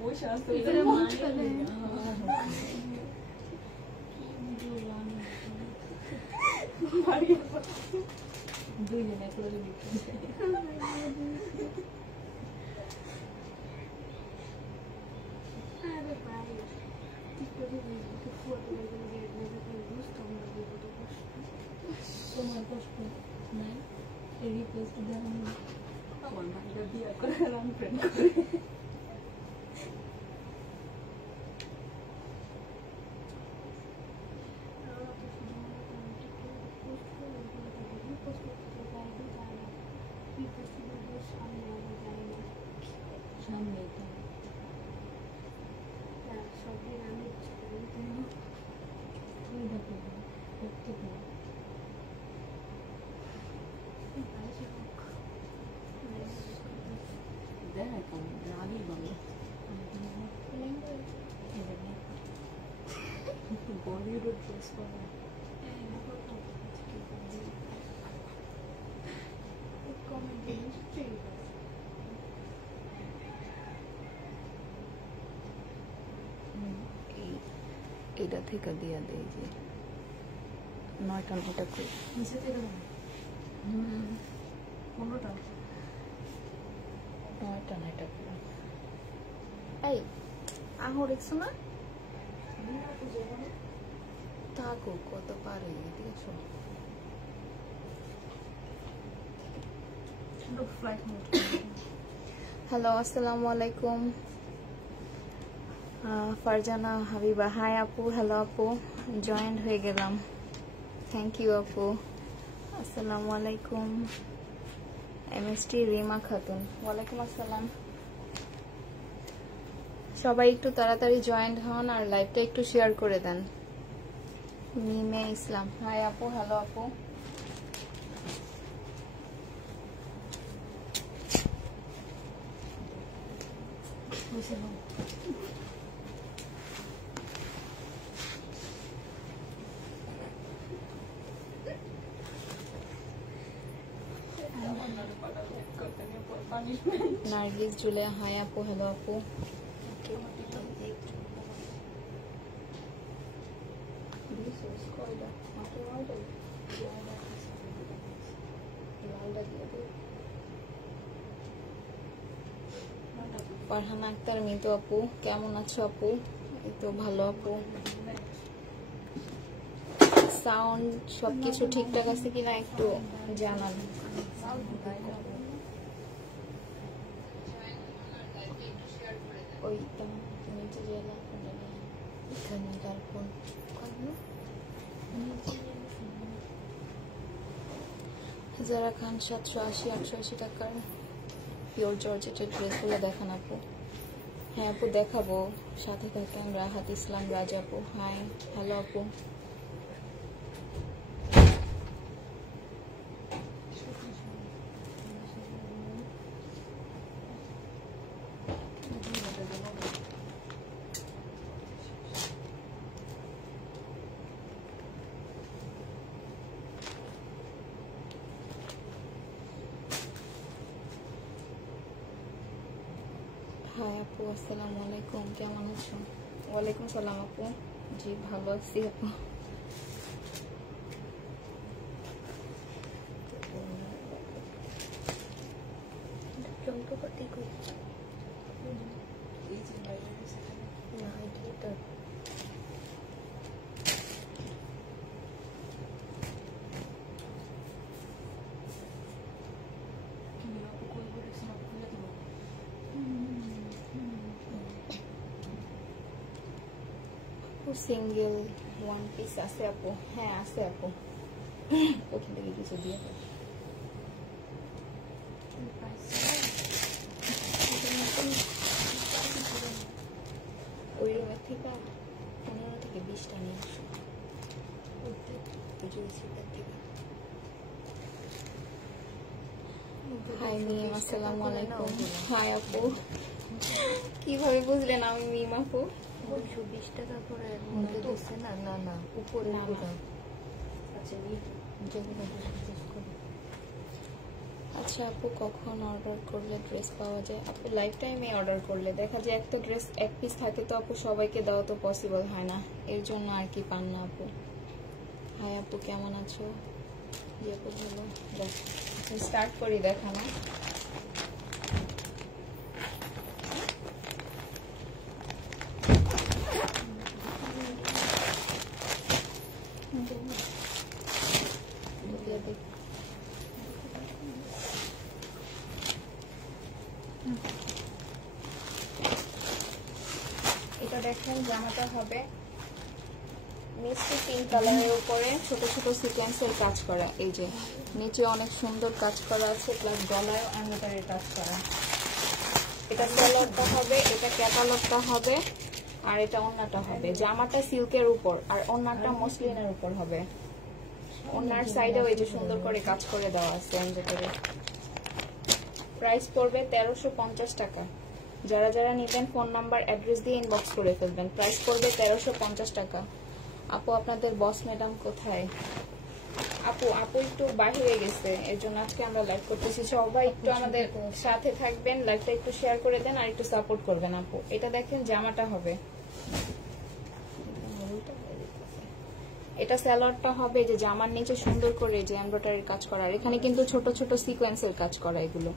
বসে আসতে দুই দিন এক করে তোমার কষ্ট নাই রিপ্লেস দেওয়া আমার মাইরা বিয়ে করে রান ফ্রেন্ড করে সামনে বলিউড ড্রেস পরা এটা থেকে দিয়া দেয় যে 9টা 9টা করে নিচে থেকে 15টা 9টা 9টা করে এই আহো দেখছো না থাকো কত পারে দেখছো হ্যালো আসসালামু আলাইকুম ফারজানা হাবিবা হাই আপু হ্যালো আপু জয়েন্ট হয়ে গেলাম থ্যাংক ইউ আপু আসসালামু আলাইকুম এমএসটি রিমা খাতুন ওয়ালাইকুম আসসালাম সবাই একটু তাড়াতাড়ি জয়েন্ট হন আর লাইভটা একটু শেয়ার করে দেন মিমে ইসলাম হাই আপু হ্যালো আপু নার্গিস জুলিয়া হাই আপু হ্যালো আপু ফারহানা আক্তার মিতু আপু কেমন আছো আপু এই তো ভালো আপু সাউন্ড সবকিছু ঠিকঠাক আছে কিনা একটু জানান ওইটা নিচে গেলাম এখানে তারপর যারা খান 780-880 টাকার পিওর জর্জেটের ড্রেসগুলো দেখান আপু হ্যাঁ আপু দেখাবো সাথে থাকেন রাহাত ইসলাম রাজা আপু হাই হ্যালো আপু হাই আপু আসসালামু আলাইকুম কেমন আছো ওয়ালাইকুম সালাম আপু জি ভালো আছি আপু যন্ত্রপাতি করছি না এটা সিঙ্গেল ওয়ান পিস আছে আপু হ্যাঁ আছে আপু ওখান থেকে কিছু দিয়ে ওই রুমের থেকে 15 থেকে 20টা নিয়ে আসো হাই মিম আসসালামু আলাইকুম হাই আপু কিভাবে বুঝলেন আমি মিম আপু 220 টাকা করে মধ্যে দিচ্ছে না না না উপরে পুরো আচ্ছা আচ্ছা আপু, কখন অর্ডার করলে ড্রেস পাওয়া যায়? আপু লাইফ টাইমে অর্ডার করলে দেখা যায়, একটা ড্রেস এক পিস থাকে তো আপু, সবাইকে দেওয়া তো পসিবল হয় না, এর জন্য আর কি পান না আপু। হাই আপু, কেমন আছো? আপু ভালো। দেখ স্টার্ট করি দেখানো। এটা দেখেন জামাটা হবে মিষ্টি পিঙ্ক কালারের উপরে ছোট ছোট সিকোয়েন্সের কাজ করা। এই যে নিচে অনেক সুন্দর কাজ করা আছে, প্লাস গলায় এমব্রয়ডারির কাজ করা। এটা সালোয়ারটা হবে, এটা ক্যাটালগটা হবে, আর এটা ওড়নাটা হবে। জামাটা সিল্কের উপর আর ওড়নাটা মসলিনের উপর হবে। ওড়নার সাইডেও এই যে সুন্দর করে কাজ করে দেওয়া আছে এমব্রয়ডারি। প্রাইস পড়বে 1350 টাকা। যারা যারা নেবেন ফোন নাম্বার অ্যাড্রেস দিয়ে ইনবক্স করে ফেলবেন। প্রাইস পড়বে 1350 টাকা। আপু আপনাদের বস ম্যাডাম কোথায়? আপু একটু বাইরে গেছে, এর জন্য আজকে আমরা লাইভ করতেছি। সবাই একটু আমাদের সাথে থাকবেন, লাইভটা একটু শেয়ার করে দেন আর একটু সাপোর্ট করবেন আপু। এটা দেখেন জামাটা হবে, এটা সালোয়ারটা হবে যে জামার নিচে সুন্দর করে যে এমব্রয়ডারির কাজ করা। আর এখানে কিন্তু ছোট ছোট সিকোয়েন্সের কাজ করা, এগুলো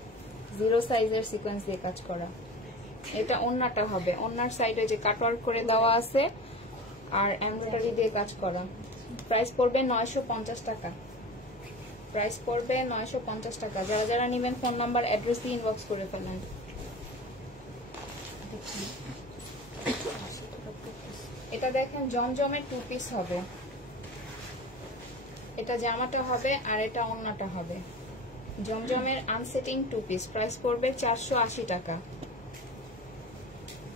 0 সাইজের সিকোয়েন্স দিয়ে কাজ করা। এটা ওড়নাটা হবে, ওড়নার সাইডে যে কাটওয়ার্ক করে দেওয়া আছে আর এমব্রয়ডারি দিয়ে কাজ করা। প্রাইস পড়বে 950 টাকা। প্রাইস পড়বে 950 টাকা। যারা যারা নেবেন ফোন নাম্বার অ্যাড্রেস দিয়ে ইনবক্স করে ফেলেন। এটা দেখেন জমজমের 2 পিস হবে। এটা জামাটা হবে আর এটা ওড়নাটা হবে। জমজমের আনসেটিং 2 পিস। প্রাইস পড়বে 480 টাকা।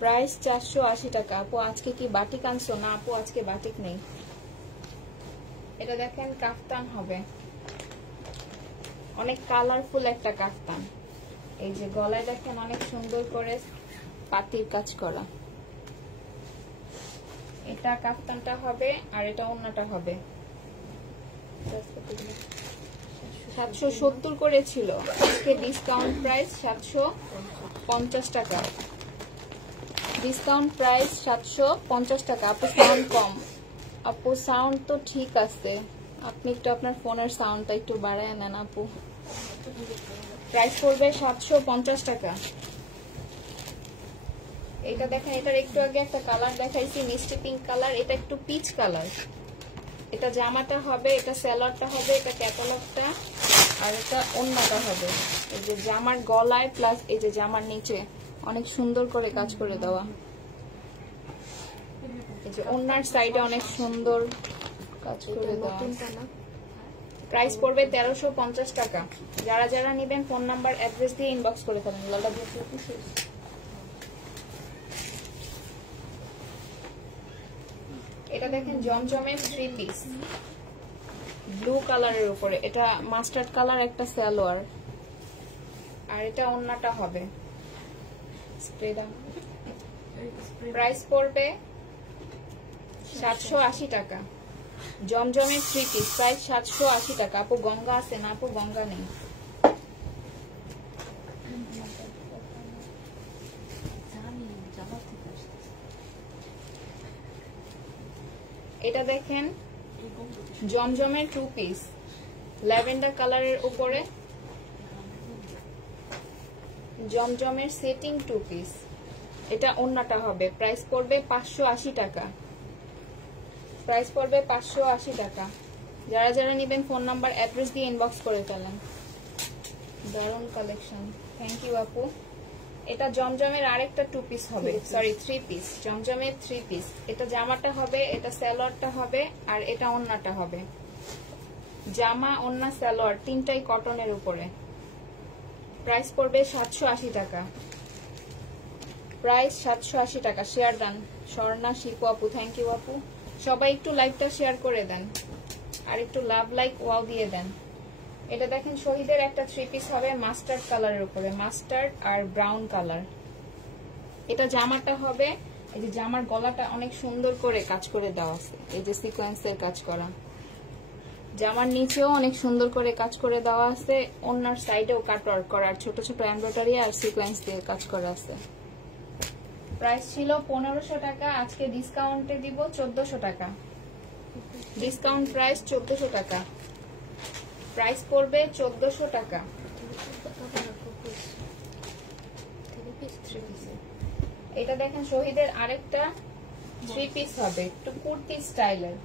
প্রাইস 480 টাকা। আপু আজকে কি বাটিক আনছো? না আপু আজকে বাটিক নেই। এটা দেখেন কাফতান হবে, অনেক কালারফুল একটা কাফতান। এই যে গলায় দেখেন অনেক সুন্দর করে পাতির কাজ করা। এটা কাফতানটা হবে আর এটা ওড়নাটা হবে। 770 করে ছিল, আজকে ডিসকাউন্ট প্রাইস 750 টাকা। ডিসকাউন্ট প্রাইস 750 টাকা। আপু সাউন্ড কম। আপু সাউন্ড তো ঠিক আছে, আপনি একটু আপনার ফোনের সাউন্ডটা একটু বাড়ায় নেন আপু। প্রাইস পড়বে 750 টাকা। এটা দেখেন, এটার একটু আগে একটা কালার দেখাইছি মিষ্টি পিঙ্ক কালার, এটা একটু পিচ কালার। এটা জামাটা হবে, এটা সালোয়ারটা হবে, এটা ক্যাটালগটা, আর এটা ওড়নাটা হবে। এই যে জামার গলায় প্লাস এই যে জামার নিচে অনেক সুন্দর করে কাজ করে দেওয়া। এই যে ওড়নার সাইডে অনেক সুন্দর কাজ করে দেওয়া। প্রাইস পড়বে 1350 টাকা। যারা যারা নেবেন ফোন নাম্বার অ্যাড্রেস দিয়ে ইনবক্স করে ফেলেন। এটা দেখেন জমজমের 3 পিস ব্লু কালারের উপরে। এটা মাস্টার্ড কালার একটা সালোয়ার আর এটা ওড়নাটা হবে। প্রাইস পড়বে 780 টাকা। জমজমের 3 পিস, প্রাইস 780 টাকা। আপু গঙ্গা আছে না? আপু গঙ্গা নেই। এটা দেখেন জমজমের 2 পিস ল্যাভেন্ডার কালারের উপরে, জমজমের সেটিং 2 পিস। এটা ওড়নাটা হবে। প্রাইস পড়বে 580 টাকা। প্রাইস পড়বে 580 টাকা। যারা যারা নেবেন ফোন নাম্বার অ্যাড্রেস দিয়ে ইনবক্স করে ফেলেন। দারুন কালেকশন, থ্যাংক ইউ আপু। এটা জমজমের আরেকটা 2 পিস হবে, সরি 3 পিস। জমজমের 3 পিস। এটা জামাটা হবে, এটা সালোয়ারটা হবে, আর এটা ওড়নাটা হবে। জামা ওড়না সালোয়ার তিনটাই কটনের উপরে। প্রাইস পড়বে 780 টাকা। প্রাইস 780 টাকা। Share done. স্বর্ণা শিপু আপু, থ্যাংক ইউ আপু। সবাই একটু লাইকটা শেয়ার করে দেন আর একটু লাভ লাইক ওয়াও দিয়ে দেন। এটা দেখেন শহীদের একটা 3 পিস হবে মাস্টার্ড কালারের উপরে, মাস্টার্ড আর ব্রাউন কালার। এটা জামাটা হবে, এই যে জামার গলাটা অনেক সুন্দর করে কাজ করে দেওয়া আছে, এই যে সিকোয়েন্সের কাজ করা। জামার নিচেও অনেক সুন্দর করে কাজ করে দেওয়া আছে, ওনার সাইডেও কাট ওয়ার্ক করা, আর ছোট ছোট এমব্রয়ডারি আর সিকোয়েন্স দিয়ে কাজ করা আছে। প্রাইস ছিল 1500 টাকা, আজকে ডিসকাউন্টে দিব 1400 টাকা। ডিসকাউন্ট প্রাইস 1400 টাকা, প্রাইস পড়বে 1400 টাকা। এটা দেখেন শহীদের আরেকটা 3 পিস হবে, একটু কুর্তি স্টাইলের।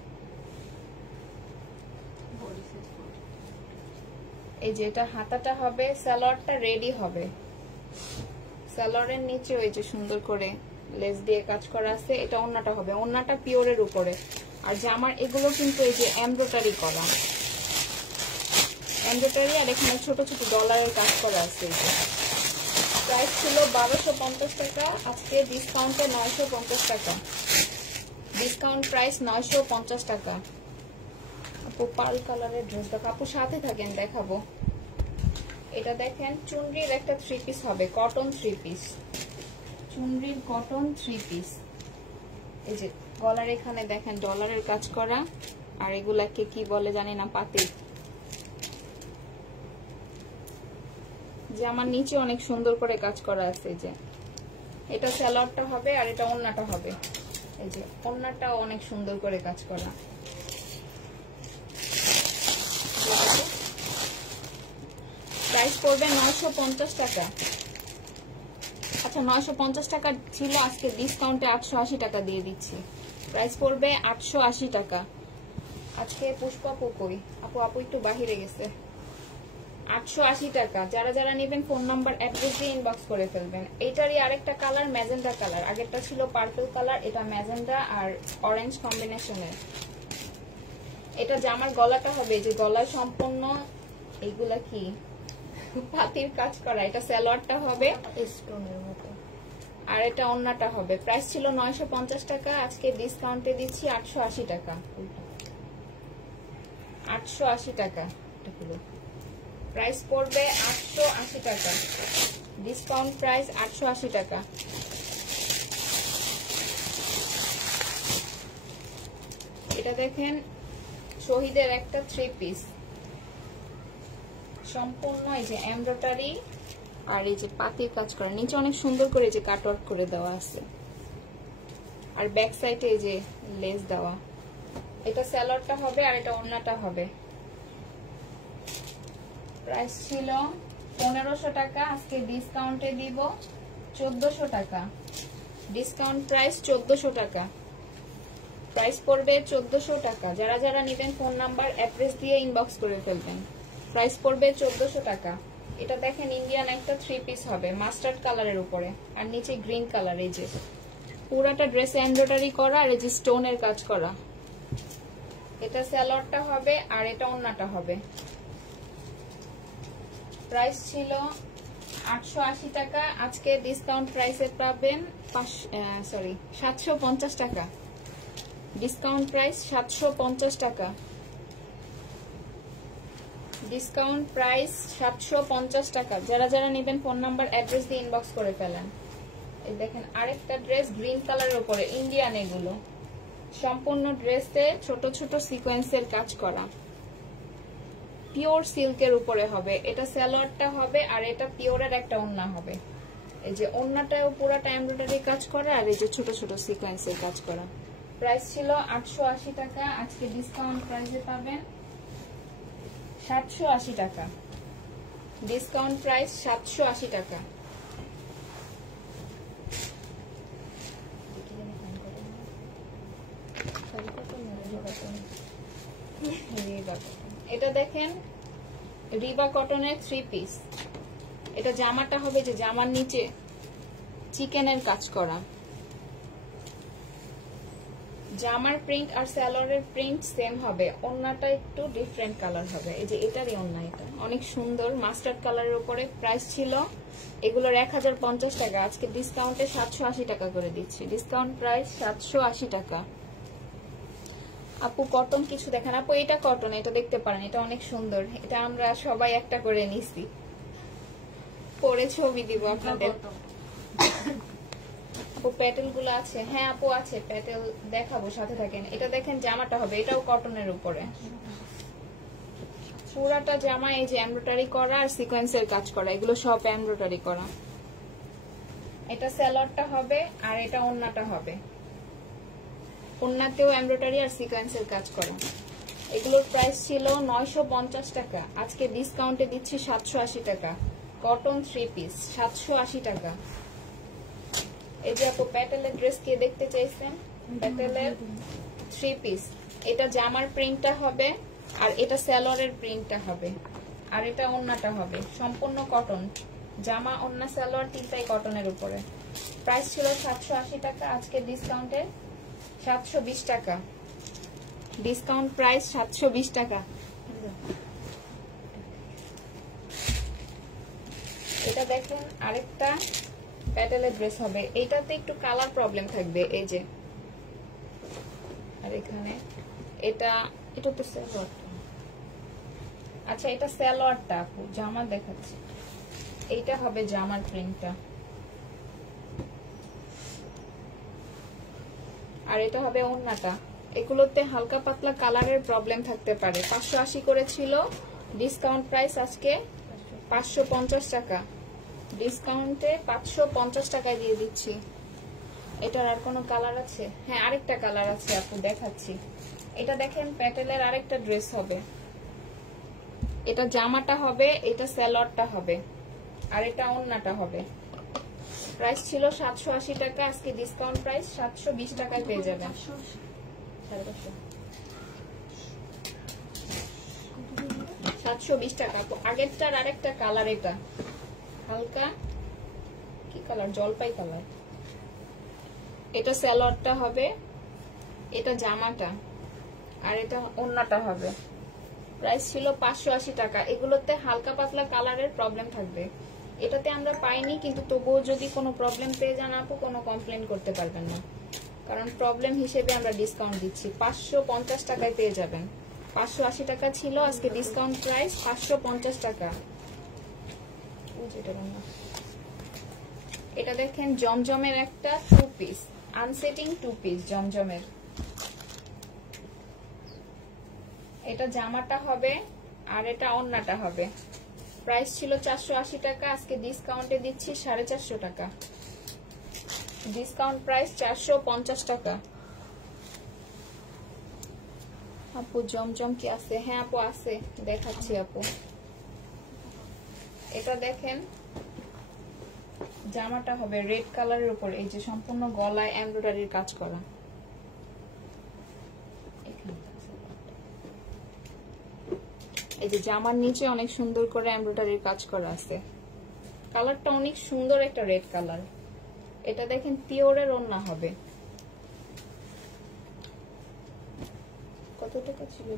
এই যে এটা হাতাটা হবে, সালোয়ারটা রেডি হবে, সালোয়ারের নিচে ওই যে সুন্দর করে লেস দিয়ে কাজ করা আছে। এটা ওন্নাটা হবে, ওন্নাটা পিওরের উপরে। আর জামার এগুলো কিন্তু এই যে এমব্রয়ডারি করা, এমব্রয়ডারি, আর এখানে ছোট ছোট ডলারের কাজ করা আছে। প্রাইস ছিল 1250 টাকা, আজকে ডিসকাউন্টে 950 টাকা। ডিসকাউন্ট প্রাইস 950 টাকা। আপু পার্ল কালারের ড্রেস দেখো, আপু সাথে থাকেন দেখাবো। এটা দেখেন চুনরির একটা 3 পিস হবে, কটন 3 পিস, চুনরির কটন 3 পিস। এই যে গলার এখানে দেখেন ডলারের কাজ করা, আর এগুলাকে কি বলে জানি না, পাতি। যে আমার নিচে অনেক সুন্দর করে কাজ করা আছে। যে এটা সালোয়ারটা হবে, আর এটা ওন্নাটা হবে। এই যে ওন্নাটাও অনেক সুন্দর করে কাজ করা। প্রাইস পড়বে 950 টাকা। আচ্ছা 950 টাকা ছিল, আজকে ডিসকাউন্টে 880 টাকা দিয়ে দিচ্ছি। প্রাইস পড়বে 880 টাকা। আজকে পুষ্পা কই আপু, আপু একটু বাহিরে গেছে। 880 টাকা। যারা যারা নেবেন ফোন নাম্বার অ্যাড্রেস দিয়ে ইনবক্স করে ফেলবেন। এইটারই আরেকটা কালার ম্যাজেন্ডা কালার, আগেরটা ছিল পার্পল কালার, এটা ম্যাজেন্ডা আর অরেঞ্জ কম্বিনেশনের। এটা জামার গলাটা হবে, যে গলায় সম্পূর্ণ এইগুলা কি পাতির কাজ করা। এটা সালোয়ারটা হবে স্টোনের মতো, আর এটা ওন্নাটা হবে। প্রাইস ছিল 950 টাকা, আজকে ডিসকাউন্টে দিচ্ছি 880 টাকা। 880 টাকা প্রাইস পড়বে, 880 টাকা। ডিসকাউন্ট প্রাইস 880 টাকা। এটা দেখেন শহীদের একটা 3 পিস, সম্পূর্ণ এই যে এমব্রয়ডারি আর এই যে পাতির কাজ করা, নিচে অনেক সুন্দর করে যে কাটওয়ার্ক করে দেওয়া আছে, আর ব্যাক সাইডে এই যে লেস দেওয়া। এটা সালোয়ারটা হবে, আর এটা ওন্নাটা হবে। প্রাইস ছিল 1500 টাকা, আজকে ডিসকাউন্টে দিব 1400 টাকা। ডিসকাউন্ট প্রাইস 1400 টাকা। প্রাইস পড়বে 1400 টাকা। যারা যারা নেবেন ফোন নাম্বার অ্যাড্রেস দিয়ে ইনবক্স করে ফেলবেন। প্রাইস পড়বে 1400 টাকা। এটা দেখেন ইন্ডিয়ান একটা 3 পিস হবে, মাস্টার্ড কালারের উপরে, আর নিচে গ্রিন কালার। এই যে পুরাটা ড্রেসে এমব্রয়ডারি করা, আর এই যে স্টোনের কাজ করা। এটা সালোয়ারটা হবে, আর এটা ওন্নাটা হবে। প্রাইস ছিল 880 টাকা, আজকে ডিসকাউন্ট প্রাইসে পাবেন 750 টাকা। ডিসকাউন্ট প্রাইস 750 টাকা। ডিসকাউন্ট প্রাইস 750 টাকা। যারা যারা নেবেন ফোন নাম্বার অ্যাড্রেস দিয়ে ইনবক্স করে ফেলেন। এই দেখেন আরেকটা ড্রেস গ্রিন কালারের উপরে, ইন্ডিয়ান, এগুলো সম্পূর্ণ ড্রেসে ছোট ছোট সিকোয়েন্সের কাজ করা, পিওর সিল্কের উপরে হবে। এটা সালোয়ারটা হবে, আর এটা পিওরের একটা ওন্না হবে। এই যে ওন্নাটাও পুরাটা এমব্রয়ডারি কাজ করা, আর এই যে ছোট ছোট সিকোয়েন্সের কাজ করা। প্রাইস ছিল 880 টাকা, আজকে ডিসকাউন্ট প্রাইসে পাবেন 780 টাকা। ডিসকাউন্ট প্রাইস 780 টাকা। এটা দেখেন রিবা কটনের 3 পিস। এটা জামাটা হবে, যে জামার নিচে চিকেনের কাজ করা। জামার প্রিন্ট আর সালোয়ারের প্রিন্ট সেম হবে, ওন্নাটা একটু ডিফারেন্ট কালার হবে। এই যে এটারই ওন্না, এটা অনেক সুন্দর মাস্টার্ড কালারের উপরে। প্রাইস ছিল এগুলোর 1050 টাকা, আজকে ডিসকাউন্টে 780 টাকা করে দিচ্ছি। ডিসকাউন্ট প্রাইস 780 টাকা। আপু কটন কিছু দেখেন। আপু এটা কটন, এটা দেখতে পারেন, এটা অনেক সুন্দর। এটা আমরা সবাই একটা করে নিছি, পরে ছবি দিব আপনাদের। আপু প্যাটেল গুলো আছে? হ্যাঁ আপু আছে, প্যাটেল দেখাবো, সাথে থাকেন। এটা দেখেন জামাটা হবে, এটাও কটনের উপরে। পুরাটা জামা এই যে এমব্রয়ডারি করা আর সিকোয়েন্সের কাজ করা, এগুলো সব এমব্রয়ডারি করা। এটা সালোয়ারটা হবে আর এটা ওড়নাটা হবে, ওড়নাতেও এমব্রয়ডারি আর সিকোয়েন্সের কাজ করা। এগুলোর প্রাইস ছিল 950 টাকা, আজকে ডিসকাউন্টে দিচ্ছি 780 টাকা। কটন 3 পিস 780 টাকা। এই যে আপু প্যাটেলের ড্রেস কে দেখতে চাইছেন, প্যাটেলের 3 পিস, এটা জামার প্রিন্টটা হবে আর এটা সালোয়ারের প্রিন্টটা হবে আর এটা ওড়নাটা হবে সম্পূর্ণ কটন। জামা ওড়না সালোয়ার তিনটাই কটনের উপরে। প্রাইস ছিল 780 টাকা, আজকে ডিসকাউন্টে 720 টাকা। ডিসকাউন্ট প্রাইস 720 টাকা। এটা দেখেন আরেকটা প্যাটেলের ড্রেস হবে, এটাতে একটু কালার প্রবলেম থাকবে এই যে, আর এখানে এটা তো সালোয়ারটা। আচ্ছা এটা সালোয়ারটা আপু, জামা দেখাচ্ছি, এইটা হবে জামার প্রিন্টটা আর এটা হবে ওড়নাটা। এগুলোতে হালকা পাতলা কালারের প্রবলেম থাকতে পারে। 580 করেছিল, ডিসকাউন্ট প্রাইস আজকে 550 টাকা। ডিসকাউন্টে 550 টাকায় দিয়ে দিচ্ছি। এটার আর কোনো কালার আছে? হ্যাঁ আরেকটা কালার আছে আপু, দেখাচ্ছি। এটা দেখেন প্যাটেলের আরেকটা ড্রেস হবে, এটা জামাটা হবে, এটা সালোয়ারটা হবে আর এটা ওড়নাটা হবে। প্রাইস ছিল 780 টাকা, আজকে ডিসকাউন্ট প্রাইস 720 টাকায় পেয়ে যাবেন। 720 টাকা। আগেরটার আরেকটা কালার, এটা হালকা কি কালার, জলপাই কালার। এটা সালোয়ারটা হবে, এটা জামাটা আর এটা ওড়নাটা হবে। প্রাইস ছিল 580 টাকা। এগুলোতে হালকা পাতলা কালারের প্রবলেম থাকবে, এটাতে আমরা পাইনি, কিন্তু তবুও যদি কোনো প্রবলেম পেয়ে যান আপু কোনো কমপ্লেন করতে পারবেন না, কারণ প্রবলেম হিসেবে আমরা ডিসকাউন্ট দিচ্ছি। 550 টাকায় পেয়ে যাবেন। 580 টাকা ছিল, আজকে ডিসকাউন্ট প্রাইস 550 টাকা। এটা দেখেন জমজমের একটা 2 পিস, আনসেটিং 2 পিস জমজমের। এটা জামাটা হবে আর এটা ওড়নাটা হবে। প্রাইস ছিল 480 টাকা, আজকে ডিসকাউন্টে দিচ্ছি 450 টাকা। ডিসকাউন্ট প্রাইস 450 টাকা। আপু জমজম কি আছে? হ্যাঁ আপু আছে, দেখাচ্ছি আপু। এটা দেখেন জামাটা হবে রেড কালারের উপর, এই যে সম্পূর্ণ গলায় এমব্রয়ডারির কাজ করা। এই যে জামার নিচে অনেক সুন্দর করে এমব্রয়ডারির কাজ করা আছে। কালারটা অনেক সুন্দর, একটা রেড কালার। এটা দেখেন পিওরের ওড়না হবে। কত টাকা ছিল?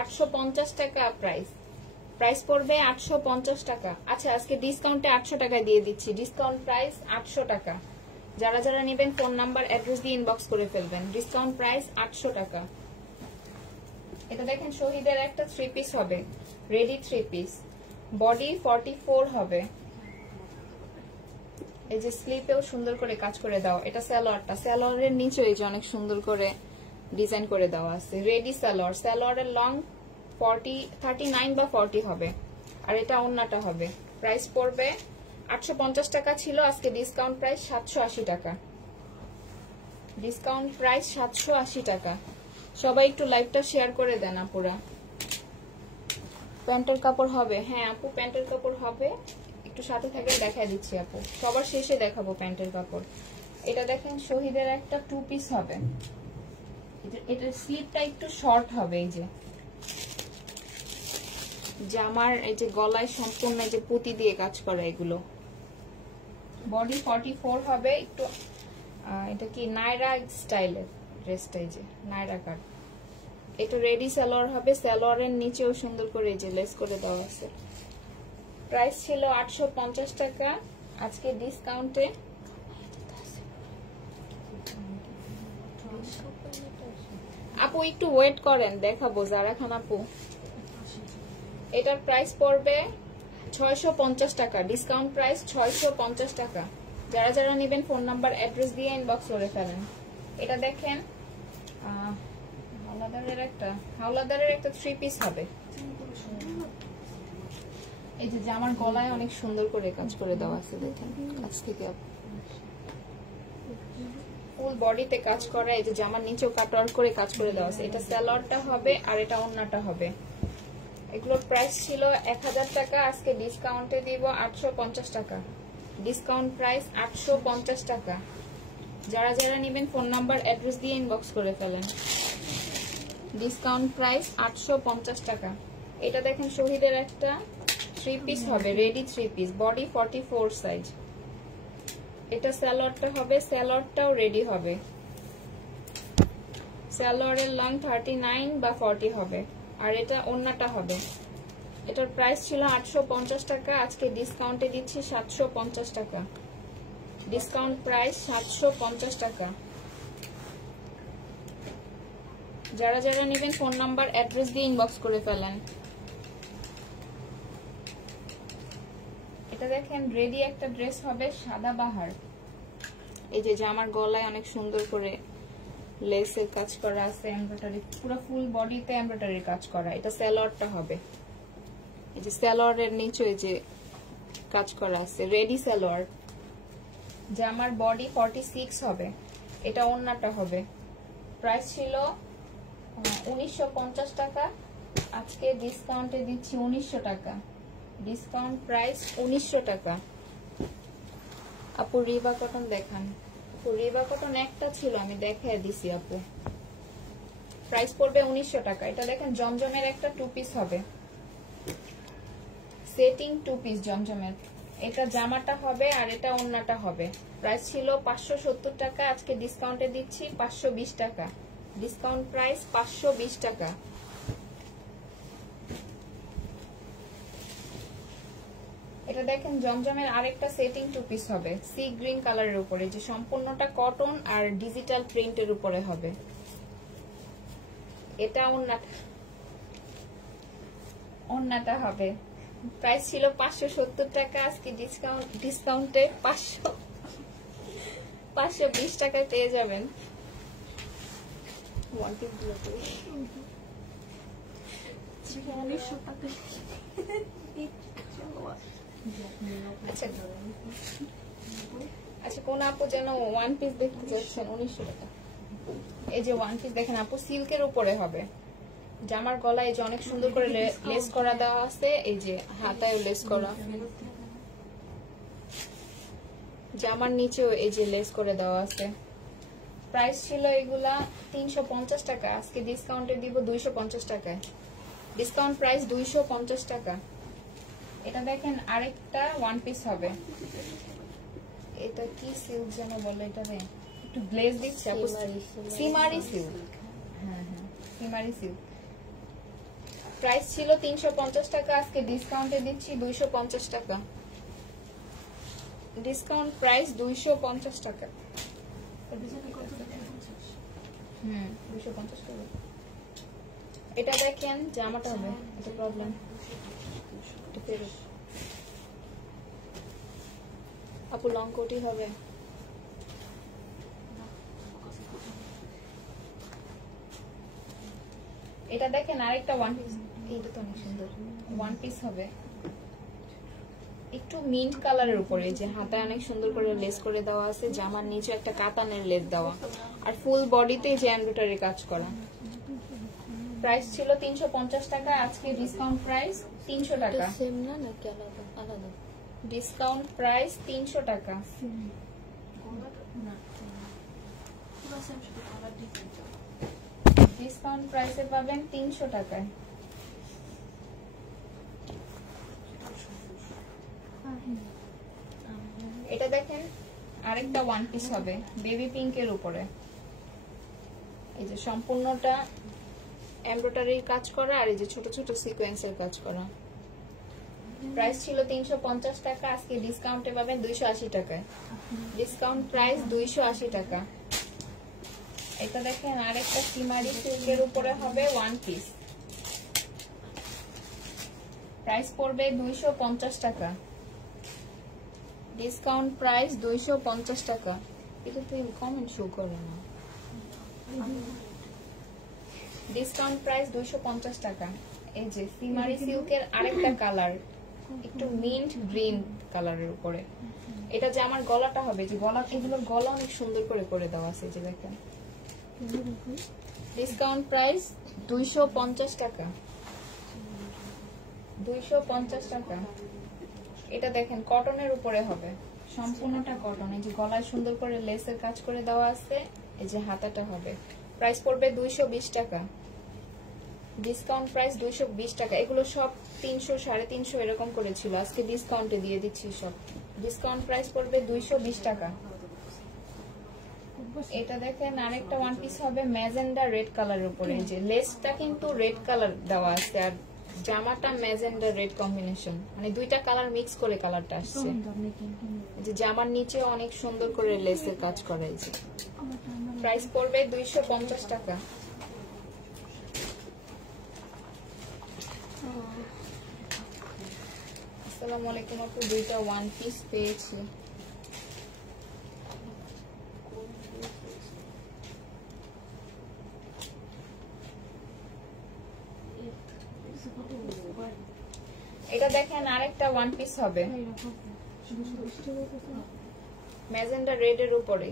850 টাকা প্রাইস। প্রাইস পড়বে 850 টাকা। আচ্ছা আজকে ডিসকাউন্টে 800 টাকায় দিয়ে দিচ্ছি। ডিসকাউন্ট প্রাইস 800 টাকা। যারা যারা নেবেন ফোন নাম্বার অ্যাড্রেস দিয়ে ইনবক্স করে ফেলবেন। ডিসকাউন্ট প্রাইস 800 টাকা। এটা দেখেন শহীদের একটা 3 পিস হবে, রেডি 3 পিস, বডি 44 হবে। এই যে স্লিপেও সুন্দর করে কাজ করে দাও। এটা সালোয়ারটা, সালোয়ারের নিচে এই যে অনেক সুন্দর করে ডিজাইন করে দেওয়া আছে। রেডি সালোয়ার, সালোয়ারের লং 39 বা 40 হবে আর এটা ওড়নাটা হবে। প্রাইস পড়বে 850 টাকা ছিল, আজকে ডিসকাউন্ট প্রাইস 780 টাকা। ডিসকাউন্ট প্রাইস 780 টাকা। সবাই একটু লাইভটা শেয়ার করে দেন আপুরা। প্যান্টের কাপড় হবে? হ্যাঁ আপু প্যান্টের কাপড় হবে, একটু সাথে থাকে দেখাই দিচ্ছি আপু, সবার শেষে দেখাবো প্যান্টের কাপড়। এটা দেখেন শহীদের একটা 2 পিস হবে, এটার স্লিপটা একটু শর্ট হবে। এই যে জামার এই যে গলায় সম্পূর্ণ এই যে পুঁতি দিয়ে কাজ করা এগুলো। বডি 44 হবে, একটু এটা কি নায়রা স্টাইলের ড্রেসটা, এই যে নায়রা কাট। এটা রেডি সালোয়ার হবে, সালোয়ারের নিচেও সুন্দর করে এই যে লেস করে দেওয়া আছে। প্রাইস ছিল 850 টাকা, আজকে ডিসকাউন্টে আপু একটু ওয়েট করেন, দেখাবো যারা খান আপু। এটার প্রাইস পড়বে 650 টাকা, ডিসকাউন্ট প্রাইস 650 টাকা। যারা যারা নেবেন ফোন নাম্বার অ্যাড্রেস দিয়ে ইনবক্স করে ফেলেন। এটা দেখেন ভালো হাওলাদারের একটা 3 পিস হবে। এই যে জামার গলায় অনেক সুন্দর করে কাজ করে দেওয়া আছে, দেখেন কাছ থেকে ফুল বডিতে কাজ করা। এই যে জামার নিচেও কাটওয়ার্ক করে কাজ করে দেওয়া আছে। এটা সালোয়ারটা হবে আর এটা ওড়নাটা হবে। এগুলোর প্রাইস ছিল 1000 টাকা, আজকে ডিসকাউন্টে দিব 850 টাকা। ডিসকাউন্ট প্রাইস 850 টাকা। যারা যারা নেবেন ফোন নাম্বার অ্যাড্রেস দিয়ে ইনবক্স করে ফেলেন। ডিসকাউন্ট প্রাইস 850 টাকা। এটা দেখেন শহীদের একটা 3 পিস হবে, রেডি 3 পিস, বডি 44 সাইজ। এটা সালোয়ারটা হবে, সালোয়ারটাও রেডি হবে। সালোয়ারের লং 39 বা 40 হবে, আর এটা ওড়নাটা হবে। এটার প্রাইস ছিল 850 টাকা, আজকে ডিসকাউন্টে দিচ্ছি 750 টাকা। ডিসকাউন্ট প্রাইস 750 টাকা। যারা যারা নেবেন ফোন নাম্বার অ্যাড্রেস দিয়ে ইনবক্স করে ফেলেন। এটা দেখেন রেডি একটা ড্রেস হবে, সাদা বাহার। এই যে জামার গলায় অনেক সুন্দর করে লেসের কাজ করা আছে, এমব্রয়ডারি পুরো ফুল বডিতে এমব্রয়ডারির কাজ করা। এটা সালোয়ারটা হবে। এই যে সালোয়ারের নিচে এই যে কাজ করা আছে, রেডি সালোয়ার। জামার বডি 46 হবে। এটা ওড়নাটা হবে। প্রাইস ছিল 1950 টাকা, আজকে ডিসকাউন্টে দিচ্ছি 1900 টাকা। ডিসকাউন্ট প্রাইস 1900 টাকা। আপু রিবা কটন দেখান। রিবা কটন একটা ছিল, আমি দেখায় দিছি আপু। প্রাইস পড়বে 1900 টাকা। এটা দেখেন জমজমের একটা 2 পিস হবে, সেটিং 2 পিস জমজমের। এটা জামাটা হবে আর এটা ওড়নাটা হবে। প্রাইস ছিল 570 টাকা, আজকে ডিসকাউন্টে দিচ্ছি 520 টাকা। ডিসকাউন্ট প্রাইস 520 টাকা। এটা দেখেন জমজমের আরেকটা সেটিং 2 পিস হবে, সি গ্রিন কালারের উপরে, যে সম্পূর্ণটা কটন আর ডিজিটাল প্রিন্টের উপরে হবে। এটা ওড়নাটা হবে। প্রাইস ছিল 570 টাকা, আজকে ডিসকাউন্টে 520 টাকায় পেয়ে যাবেন। আচ্ছা কোন আপু যেন 1 পিস দেখতে চাচ্ছেন 1900 টাকা। এই যে 1 পিস দেখেন আপু, সিল্কের উপরে হবে। জামার গলায় এই যে অনেক সুন্দর করে লেস করা দেওয়া আছে, এই যে হাতায়ও লেস করা, জামার নিচেও এই যে লেস করে দেওয়া আছে। প্রাইস ছিল এগুলা 350 টাকা, আজকে ডিসকাউন্টে দিব 250 টাকায়। ডিসকাউন্ট প্রাইস 250 টাকা। এটা দেখেন আরেকটা 1 পিস হবে। এটা কি সিল্ক যেন বলে, এটা একটু গ্লেজ দিচ্ছে, সিমারি সিল্ক। হ্যাঁ হ্যাঁ, সিমারি সিল্ক। প্রাইস ছিল 350 টাকা, আজকে ডিসকাউন্টে দিচ্ছি 250 টাকা। ডিসকাউন্ট প্রাইস 250 টাকা। 250 টাকা। এটা দেখেন জামাটা হবে, এটা প্রবলেম। আপু লং কোটি হবে। এটা দেখেন আরেকটা 1 পিস, এইটা তো অনেক সুন্দর 1 পিস হবে, একটু মিন্ট কালারের উপরে, যে হাতায় অনেক সুন্দর করে লেস করে দেওয়া আছে, জামার নিচে একটা কাতানের লেস দেওয়া, আর ফুল বডিতে যে এমব্রয়ডারি কাজ করা। প্রাইস ছিল 350 টাকা, আজকে ডিসকাউন্ট প্রাইস 300 টাকা। সেম না নাকি আলাদা আলাদা? ডিসকাউন্ট প্রাইস 300 টাকা। ডিসকাউন্ট প্রাইসে পাবেন 300 টাকায়। এটা দেখেন আরেকটা 1 পিস হবে, বেবি পিঙ্কের উপরে। এই যে সম্পূর্ণটা এমব্রয়ডারির কাজ করা, আর এই যে ছোট ছোট সিকোয়েন্সের কাজ করা। প্রাইস ছিল 350 টাকা, আজকে ডিসকাউন্টে পাবেন 280 টাকায়। ডিসকাউন্ট প্রাইস 280 টাকা। এটা দেখেন আরেকটা সিমারি সিল্কের উপরে হবে 1 পিস। প্রাইস পড়বে 250 টাকা। ডিসকাউন্ট প্রাইস 250 টাকা। এটা তুই কমেন্ট শো করে না। ডিসকাউন্ট প্রাইস 250 টাকা। এই যে সিমারি সিল্কের আরেকটা কালার, একটু মিন্ট গ্রিন কালারের উপরে। এটা যে আমার গলাটা হবে, যে গলা, এগুলোর গলা অনেক সুন্দর করে করে দেওয়া আছে, যে দেখেন। ডিসকাউন্ট প্রাইস 250 টাকা, 250 টাকা। এটা দেখেন কটনের উপরে হবে, সম্পূর্ণটা কটন। এই যে গলায় সুন্দর করে লেসের কাজ করে দেওয়া আছে, এই যে হাতাটা হবে। প্রাইস পড়বে 220 টাকা। ডিসকাউন্ট প্রাইস 220 টাকা। এগুলো সব 300, 350 এরকম করেছিল, আজকে ডিসকাউন্টে দিয়ে দিচ্ছি সব। ডিসকাউন্ট প্রাইস পড়বে 220 টাকা। এটা দেখেন আরেকটা ওয়ান পিস হবে ম্যাজেন্ডা রেড কালারের উপরে। যে লেসটা কিন্তু রেড কালার দেওয়া আছে, আর জামাটা ম্যাজেন্ডা রেড কম্বিনেশন, মানে দুইটা কালার মিক্স করে কালারটা আসছে। যে জামার নিচে অনেক সুন্দর করে লেসের কাজ করা হয়েছে। প্রাইস পড়বে 250 টাকা। আসসালামু আলাইকুম আপু, দুইটা ওয়ান পিস পেয়েছি। এটা দেখেন আরেকটা ওয়ান পিস হবে ম্যাজেন্ডা রেড এর উপরে।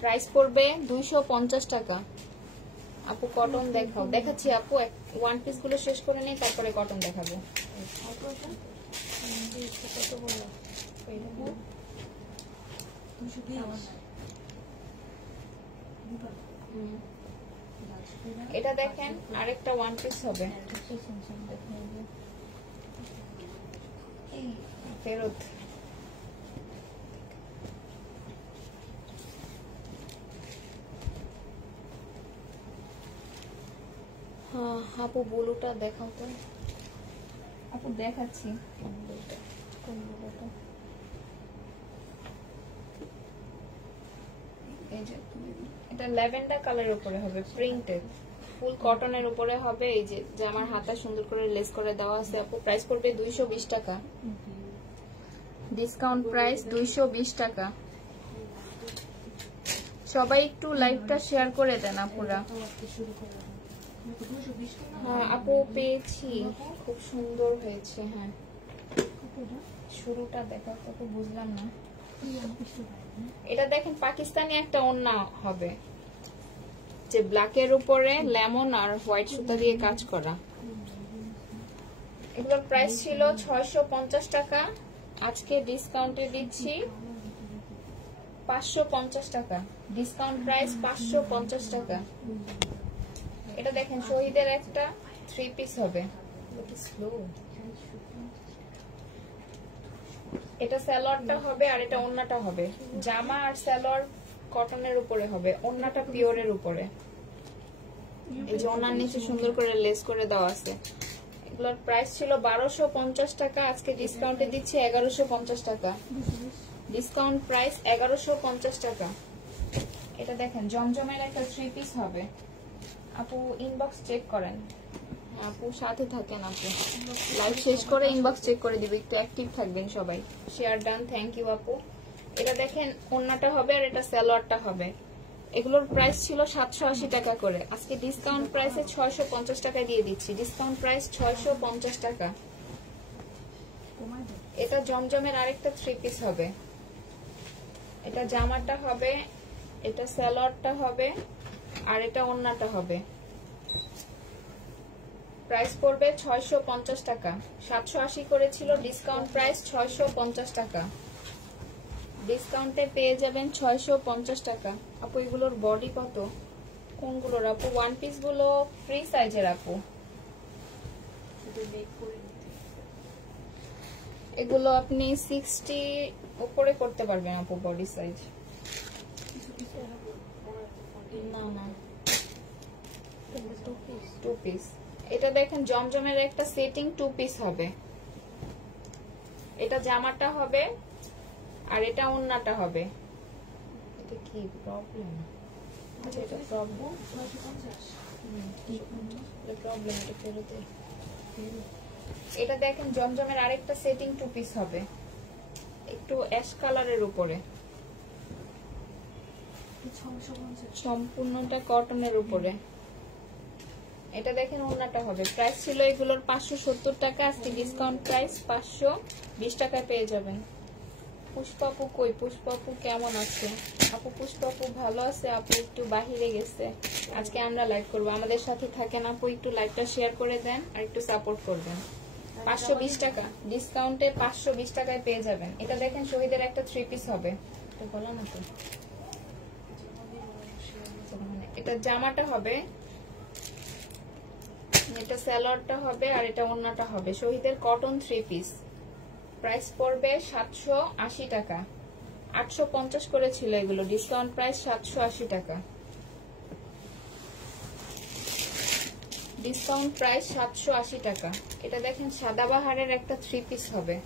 প্রাইস পড়বে 250 টাকা। আপু কটন দেখাও, দেখাচ্ছি আপু, ওয়ান পিস গুলো শেষ করে নেই, তারপরে কটন দেখাবো। এটা দেখেন আরেকটা ওয়ান পিস হবে ফেরত। হ্যাঁ আপু ব্লুটা দেখাও তো। আপু দেখাচ্ছি কোন ব্লুটা। এই যে এটা ল্যাভেন্ডার কালারের উপরে হবে, প্রিন্টেড, ফুল কটনের উপরে হবে। এই যে জামার হাতা সুন্দর করে লেস করে দেওয়া আছে। আপু প্রাইস পড়বে 220 টাকা। ডিসকাউন্ট প্রাইস 220 টাকা। সবাই একটু লাইভটা শেয়ার করে দেন আপুরা। হ্যাঁ আপু পেয়েছি, খুব সুন্দর হয়েছে। হ্যাঁ শুরুটা দেখা তো বুঝলাম না। এটা দেখেন পাকিস্তানি একটা ওড়না হবে, যে ব্ল্যাকের উপরে লেমন আর হোয়াইট সুতা দিয়ে কাজ করা। এগুলোর প্রাইস ছিল 650 টাকা, আজকে ডিসকাউন্টে দিচ্ছি 550 টাকা। ডিসকাউন্ট প্রাইস 550 টাকা। এটা দেখেন শহীদের একটা থ্রি পিস হবে, এটা সালোয়ারটা হবে আর এটা ওড়নাটা হবে। জামা আর সালোয়ার কটনের উপরে হবে, ওড়নাটা পিওরের উপরে। এই যে ওড়নার নিচে সুন্দর করে লেস করে দেওয়া আছে। এগুলোর প্রাইস ছিল 1250 টাকা, আজকে ডিসকাউন্টে দিচ্ছি 1150 টাকা। ডিসকাউন্ট প্রাইস 1150 টাকা। এটা দেখেন জমজমের একটা থ্রি পিস হবে। আপু ইনবক্স চেক করেন, আপু সাথে থাকেন, আপু লাইভ শেষ করে ইনবক্স চেক করে দিবে, একটু অ্যাক্টিভ থাকবেন সবাই। শেয়ার ডান, থ্যাংক ইউ আপু। এটা দেখেন ওড়নাটা হবে আর এটা সালোয়ারটা হবে। এগুলোর প্রাইস ছিল 780 টাকা করে, আজকে ডিসকাউন্ট প্রাইসে 650 টাকা দিয়ে দিচ্ছি। ডিসকাউন্ট প্রাইস 650 টাকা। এটা জমজমের আরেকটা থ্রি পিস হবে। এটা জামাটা হবে, এটা সালোয়ারটা হবে আর এটা ওড়নাটা হবে। প্রাইস পড়বে 650 টাকা, 780 করেছিল, ডিসকাউন্ট প্রাইস 650 টাকা। ডিসকাউন্টে পেয়ে যাবেন 650 টাকা। আপু এগুলোর বডি কত, কোনগুলোর আপু? ওয়ান পিস গুলো ফ্রি সাইজের আপু, এগুলো আপনি 60 উপরে করতে পারবেন আপু বডি সাইজ। না না টু পিস। এটা দেখেন জমজমের একটা সেটিং টু পিস হবে। এটা জামাটা হবে আর এটা ওড়নাটা হবে। এটা কি প্রবলেম? আচ্ছা এটা প্রবলেম, প্রবলেম এটা ফেরতে। এটা দেখেন জমজমের আরেকটা সেটিং টু পিস হবে, একটু অ্যাশ কালারের উপরে, সম্পূর্ণটা কটনের উপরে। এটা দেখেন ওন্নাটা হবে, প্রাইস ছিল এগুলোর 570 টাকা, আজকে ডিসকাউন্ট প্রাইস 520 টাকায় পেয়ে যাবেন। পুষ্পাপু কই? পুষ্পাপু কেমন আছে আপু? পুষ্পাপু ভালো আছে? আপু একটু বাহিরে গেছে, আজকে আমরা লাইভ করব, আমাদের সাথে থাকেন আপু, একটু লাইভটা শেয়ার করে দেন আর একটু সাপোর্ট করবেন। 520 টাকা ডিসকাউন্টে 520 টাকায় পেয়ে যাবেন। এটা দেখেন শহীদের একটা 3 পিস হবে, তো বললাম না তো। এটা জামাটা হবে, এটা সালোয়ারটা হবে, আর এটা ওন্নাটা হবে। শহীদের কটন 3 পিস, প্রাইস পড়বে 780 টাকা। 850 করে ছিল এগুলো, ডিসকাউন্ট প্রাইস 780 টাকা। ডিসকাউন্ট প্রাইস 780 টাকা। এটা দেখেন সাদাবাহারের একটা 3 পিস হবে,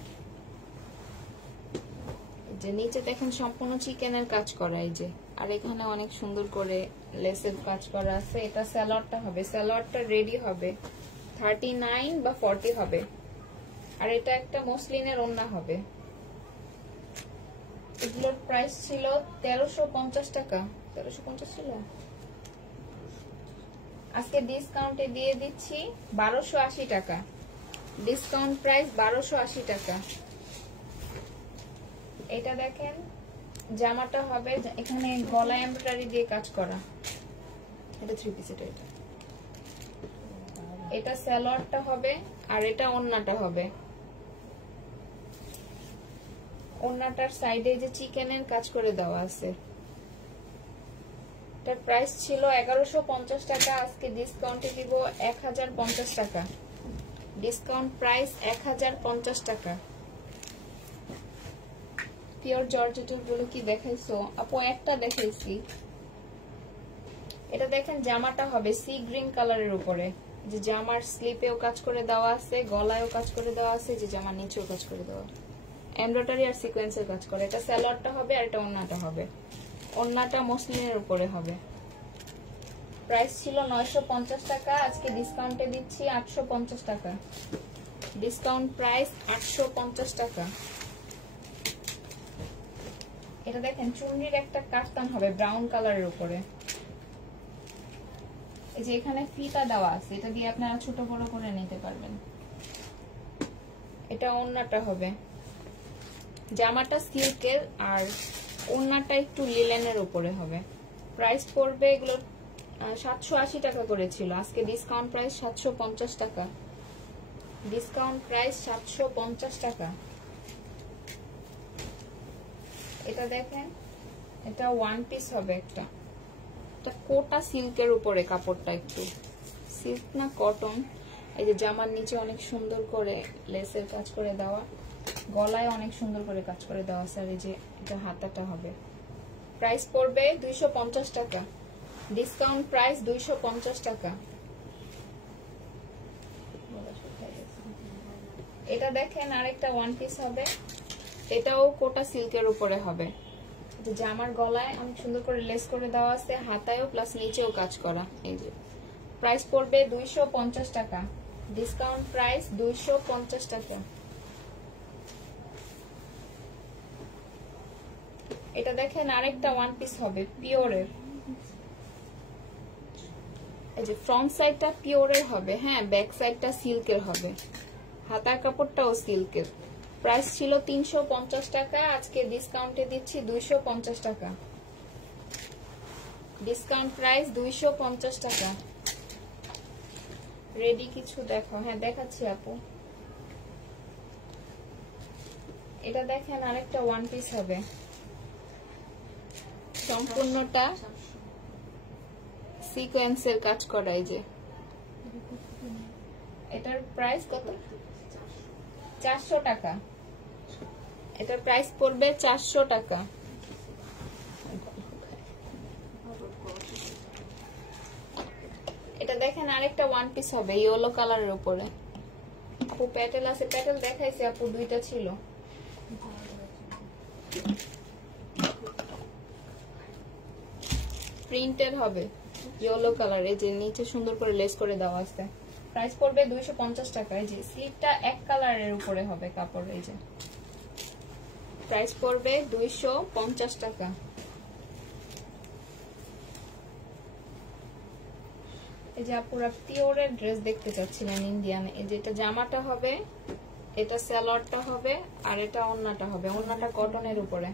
যে নিচে দেখেন সম্পূর্ণ চিকেনের কাজ করা, এই যে, আর এখানে অনেক সুন্দর করে লেসের কাজ করা আছে। এটা সালোয়ারটা হবে, সালোয়ারটা রেডি হবে 39 বা 40 হবে, আর এটা একটা মসলিনের ওন্না হবে। এগুলোর প্রাইস ছিল 1350 টাকা। 1350 ছিল, আজকে ডিসকাউন্টে দিয়ে দিচ্ছি 1280 টাকা। ডিসকাউন্ট প্রাইস 1280 টাকা। এটা দেখেন জামাটা হবে, এখানে গলা এমব্রয়ডারি দিয়ে কাজ করা, এটা 3 পিস। এটা সালোয়ারটা হবে, আর এটা ওন্নাটা হবে। ওন্নাটার সাইডে যে চিকেনের কাজ করে দেওয়া আছে। এটার প্রাইস ছিল 1150 টাকা, আজকে ডিসকাউন্টে দিব 1050 টাকা। ডিসকাউন্ট প্রাইস 1050 টাকা। পিওর জর্জেটের গুলো কি দেখাইছো আপু? একটা দেখাইছি। এটা দেখেন জামাটা হবে সি গ্রিন কালারের উপরে, যে জামার স্লিপেও কাজ করে দেওয়া আছে, গলায়ও কাজ করে দেওয়া আছে, যে জামার নিচেও কাজ করে দেওয়া, এমব্রয়ডারি আর সিকোয়েন্সের কাজ করে। এটা সালোয়ারটা হবে, আর এটা ওন্নাটা হবে। ওন্নাটা মসলিনের উপরে হবে। প্রাইস ছিল 950 টাকা, আজকে ডিসকাউন্টে দিচ্ছি 850 টাকা। ডিসকাউন্ট প্রাইস 850 টাকা। এটা দেখেন চুনরির একটা কাফতান হবে ব্রাউন কালারের উপরে, এই যে এখানে ফিতা দেওয়া আছে, এটা দিয়ে আপনারা ছোট বড় করে নিতে পারবেন। এটা ওন্নাটা হবে, জামাটা সিল্কের আর ওন্নাটা একটু লিলেনের উপরে হবে। প্রাইস পড়বে এগুলো 780 টাকা করে ছিল, আজকে ডিসকাউন্ট প্রাইস 750 টাকা। ডিসকাউন্ট প্রাইস 750 টাকা। এটা দেখেন, এটা 1 পিস হবে, একটা কোটা সিল্কের উপরে, কাপড়টা একটু সিল্ক না কটন। এই যে জামার নিচে অনেক সুন্দর করে লেসের কাজ করে দেওয়া, গলায় অনেক সুন্দর করে কাজ করে দেওয়া আছে, আর এই যে এটা হাতাটা হবে। প্রাইস পড়বে 250 টাকা। ডিসকাউন্ট প্রাইস 250 টাকা। এটা দেখেন আরেকটা 1 পিস হবে, এটাও কোটা সিল্কের উপরে হবে, যে জামার গলায় অনেক সুন্দর করে লেস করে দেওয়া আছে, হাতায়ও প্লাস নিচেও কাজ করা। এই যে প্রাইস পড়বে 250 টাকা। ডিসকাউন্ট প্রাইস 250 টাকা। এটা দেখেন আরেকটা 1 পিস হবে পিওরের, এই যে ফ্রন্ট সাইডটা পিওরের হবে, হ্যাঁ, ব্যাক সাইডটা সিল্কের হবে, হাতার কাপড়টাও সিল্কের। প্রাইস ছিল 350 টাকা, আজকে ডিসকাউন্টে দিচ্ছি 250 টাকা। ডিসকাউন্ট প্রাইস 250 টাকা। রেডি কিছু দেখো? হ্যাঁ দেখাচ্ছি আপু। এটা দেখেন আরেকটা 1 পিস হবে, সম্পূর্ণটা সিকোয়েন্সের কাজ করা। এই যে এটার প্রাইস কত? 400 টাকা। এটার প্রাইস পড়বে 400 টাকা। এটা দেখেন আরেকটা 1 পিস হবে ইয়েলো কালারের উপরে। আপু প্যাটেল আছে? প্যাটেল দেখাইছি আপু, 2টা ছিল। প্রিন্টেড হবে ইয়েলো কালারে, যে নিচে সুন্দর করে লেস করে দেওয়া আছে। প্রাইস পড়বে 250 টাকা। এই যে স্লিপটা এক কালারের উপরে হবে কাপড়, এই যে প্রাইস পড়বে 250 টাকা। এই যে আপুরা পিওরের ড্রেস দেখতে চাচ্ছিলেন ইন্ডিয়ান, এই যে এটা জামাটা হবে, এটা সালোয়ারটা হবে, আর এটা ওড়নাটা হবে। ওড়নাটা কটনের উপরে।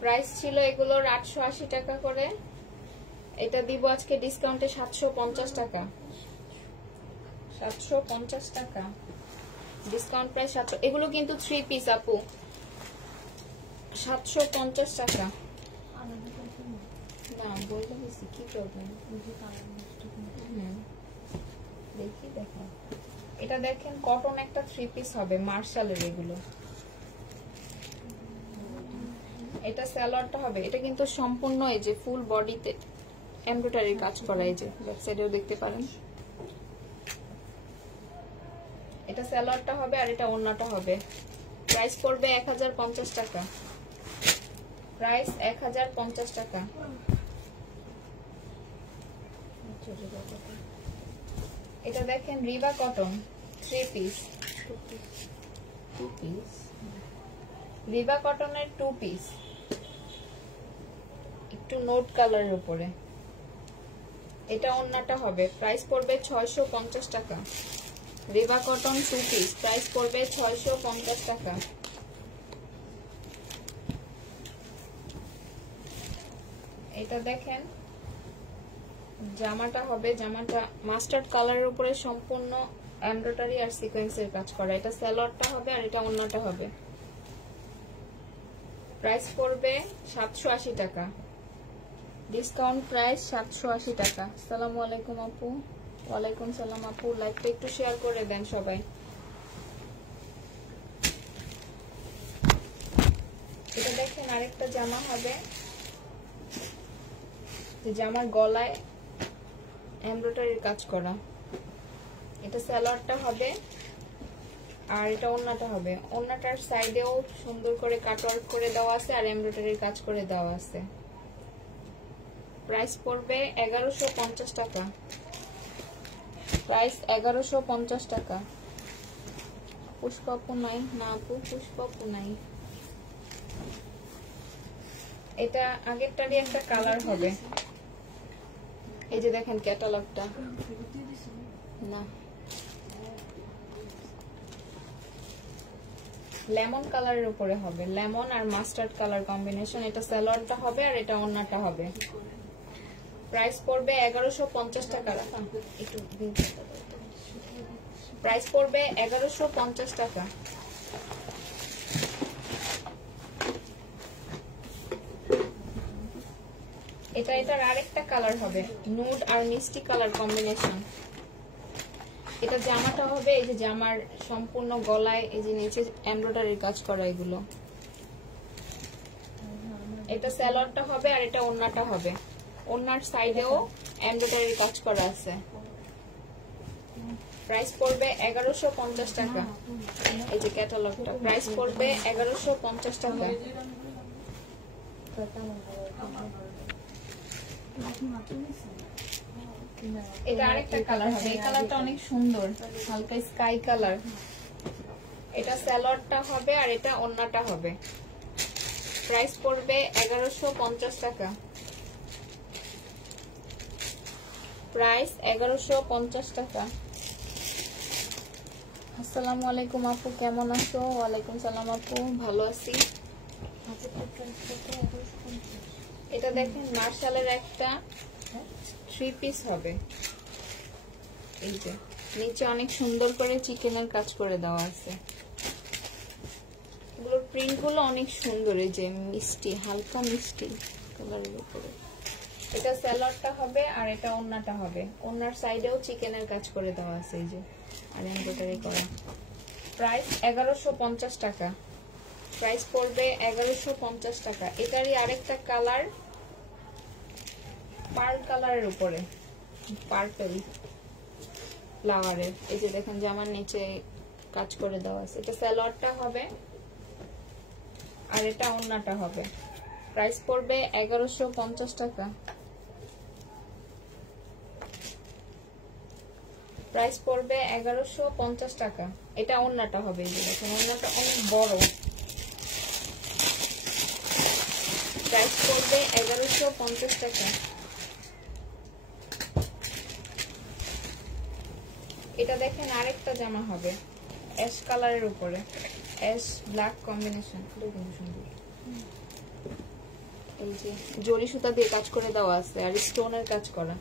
প্রাইস ছিল এগুলোর 880 টাকা করে, এটা দিব আজকে ডিসকাউন্টে 750 টাকা। 750 টাকা ডিসকাউন্ট প্রাইস। এগুলো কিন্তু 3 পিস আপু, 750 টাকা। না বলতে বেশি কি করবেন, দেখি দেখো। এটা দেখেন কটন একটা 3 পিস হবে, মার্শালের এগুলো। এটা সালোয়ারটা হবে, এটা কিন্তু সম্পূর্ণ এই যে ফুল বডিতে এমব্রয়ডারি কাজ করা, এই যে ব্যাক সাইডেও দেখতে পারেন। এটা সালোয়ারটা হবে আর এটা ওড়নাটা হবে। প্রাইস পড়বে 1050 টাকা। প্রাইস 1050 টাকা। এটা দেখেন রিবা কটন 3 পিস, 2 পিস রিবা কটনের 2 পিস, একটু নোট কালারের উপরে। এটা ওড়নাটা হবে। প্রাইস পড়বে 650 টাকা। রিবা কটন 2 পিস, প্রাইস পড়বে 650 টাকা। এটা দেখেন জামাটা হবে, জামাটা মাস্টার্ড কালারের উপরে সম্পূর্ণ এমব্রয়ডারি আর সিকোয়েন্সের কাজ করা। এটা সালোয়ারটা হবে আর এটা ওড়নাটা হবে। প্রাইস পড়বে 780 টাকা। ডিসকাউন্ট প্রাইস 780 টাকা। আসসালামু আলাইকুম আপু। ওয়ালাইকুম সালাম আপু। লাইভটা একটু শেয়ার করে দেন সবাই। এটা দেখেন আরেকটা জামা হবে, যে জামার গলায় এমব্রয়ডারির কাজ করা। এটা সালোয়ারটা হবে আর এটা ওড়নাটা হবে। ওড়নাটার সাইডেও সুন্দর করে কাটওয়ার্ক করে দেওয়া আছে আর এমব্রয়ডারির কাজ করে দেওয়া আছে। প্রাইস পড়বে 1150 টাকা। প্রাইস 1150 টাকা। পুষ্পাপু নাই না আপু, পুষ্পাপু নাই। এটা আগেরটারই একটা কালার হবে, এই যে দেখেন ক্যাটালগটা। না লেমন কালারের উপরে হবে, লেমন আর মাস্টার্ড কালার কম্বিনেশন। এটা সালোয়ারটা হবে আর এটা ওড়নাটা হবে। প্রাইস পড়বে 1150 টাকা। একটু প্রাইস পড়বে 1150 টাকা। এটার আরেকটা কালার হবে, নুড আর মিষ্টি কালার কম্বিনেশন। এটা জামাটা হবে, এই যে জামার সম্পূর্ণ গলায় এই যে নিচে এমব্রয়ডারির কাজ করা এগুলো। এটা সালোয়ারটা হবে আর এটা ওড়নাটা হবে। ওড়নার সাইডেও এমব্রয়ডারির কাজ করা আছে। প্রাইস পড়বে 1150 টাকা। এই যে ক্যাটালগটা, প্রাইস পড়বে 1150 টাকা। এটা আরেকটা কালার হবে, এই কালারটা অনেক সুন্দর, হালকা স্কাই কালার। এটা সালোয়ারটা হবে আর এটা ওড়নাটা হবে। প্রাইস পড়বে 1150 টাকা। প্রাইস 1150 টাকা। আসসালামু আলাইকুম আপু, কেমন আছো? ওয়ালাইকুম সালাম আপু, ভালো আছি। এটা দেখেন মার্শালের একটা 3 পিস হবে, এই যে নিচে অনেক সুন্দর করে চিকেনের কাজ করে দেওয়া আছে। এগুলোর প্রিন্ট গুলো অনেক সুন্দর, এই যে মিষ্টি, হালকা মিষ্টি কালারের উপরে। এটা সালোয়ারটা হবে আর এটা ওড়নাটা হবে। ওড়নার সাইডেও চিকেনের কাজ করে দেওয়া আছে, এই যে আর এমব্রয়ডারি করা। প্রাইস 1150 টাকা। প্রাইস পড়বে 1150 টাকা। এটারই আরেকটা কালার পার্ল কালারের উপরে, পার্পল ফ্লাওয়ারের। এই যে দেখেন জামার নিচে কাজ করে দেওয়া আছে। এটা সালোয়ারটা হবে আর এটা ওড়নাটা হবে। প্রাইস পড়বে 1150 টাকা। প্রাইস পড়বে 1150 টাকা। এটা ওড়নাটা হবে, এই যে দেখেন ওড়নাটা অনেক বড়। প্রাইস পড়বে 1150 টাকা। এটা দেখেন আরেকটা জামা হবে অ্যাশ কালারের উপরে, অ্যাশ ব্ল্যাক কম্বিনেশন, খুব সুন্দর। এই যে জরি সুতা দিয়ে কাজ করে দেওয়া আছে আর স্টোনের কাজ করা।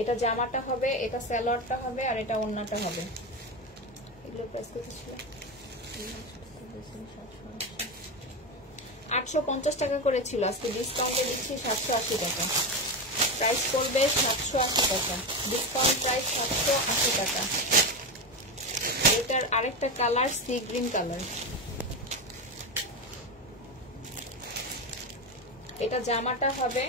এটা জামাটা হবে, এটা সালোয়ারটা হবে, আর এটা ওড়নাটা হবে। এগুলো প্রাইস কত ছিল? 850 টাকা করে ছিল, আজকে ডিসকাউন্টে দিচ্ছি 780 টাকা। প্রাইস পড়বে 780 টাকা, ডিসকাউন্ট প্রাইস 780 টাকা। এটার আরেকটা কালার সি গ্রিন কালার। এটা জামাটা হবে,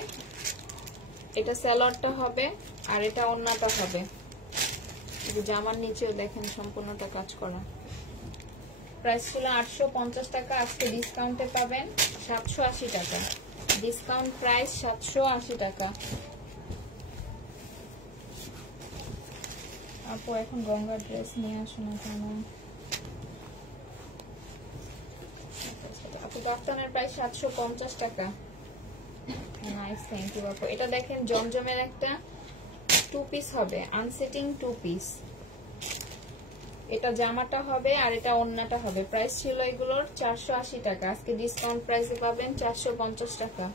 এটা সালোয়ারটা হবে, আর এটা ওড়নাটা হবে। জামার নিচেও দেখেন সম্পূর্ণটা কাজ করা। প্রাইস ছিল 850 টাকা, আজকে ডিসকাউন্টে পাবেন 780 টাকা। ডিসকাউন্ট প্রাইস 780 টাকা। আপু এখন গঙ্গা ড্রেস নিয়ে আসুন না কেন? আপু কাফতানের প্রাইস 750 টাকা। নাইস, থ্যাংক ইউ আপু। এটা দেখেন জমজমের একটা টু পিস হবে, আনসেটিং টু পিস। এটা জামাটা হবে আর এটা ওড়নাটা হবে। প্রাইস ছিল এগুলোর 480 টাকা, আজকে ডিসকাউন্ট প্রাইসে পাবেন 450 টাকা।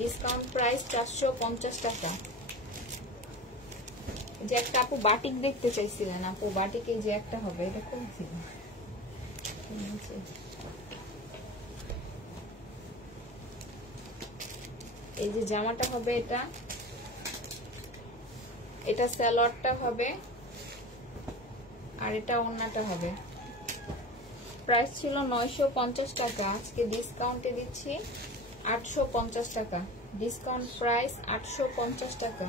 ডিসকাউন্ট প্রাইস 450 টাকা। যে একটা আপু বাটিক দেখতে চাইছিলেন, আপু বাটিকে যে একটা হবে, এটা কোন ছিল? এই যে জামাটা হবে, এটা সালোয়ারটা হবে, আর এটা ওড়নাটা হবে। প্রাইস ছিল 950 টাকা, আজকে ডিসকাউন্টে দিচ্ছি 850 টাকা। ডিসকাউন্ট প্রাইস 850 টাকা।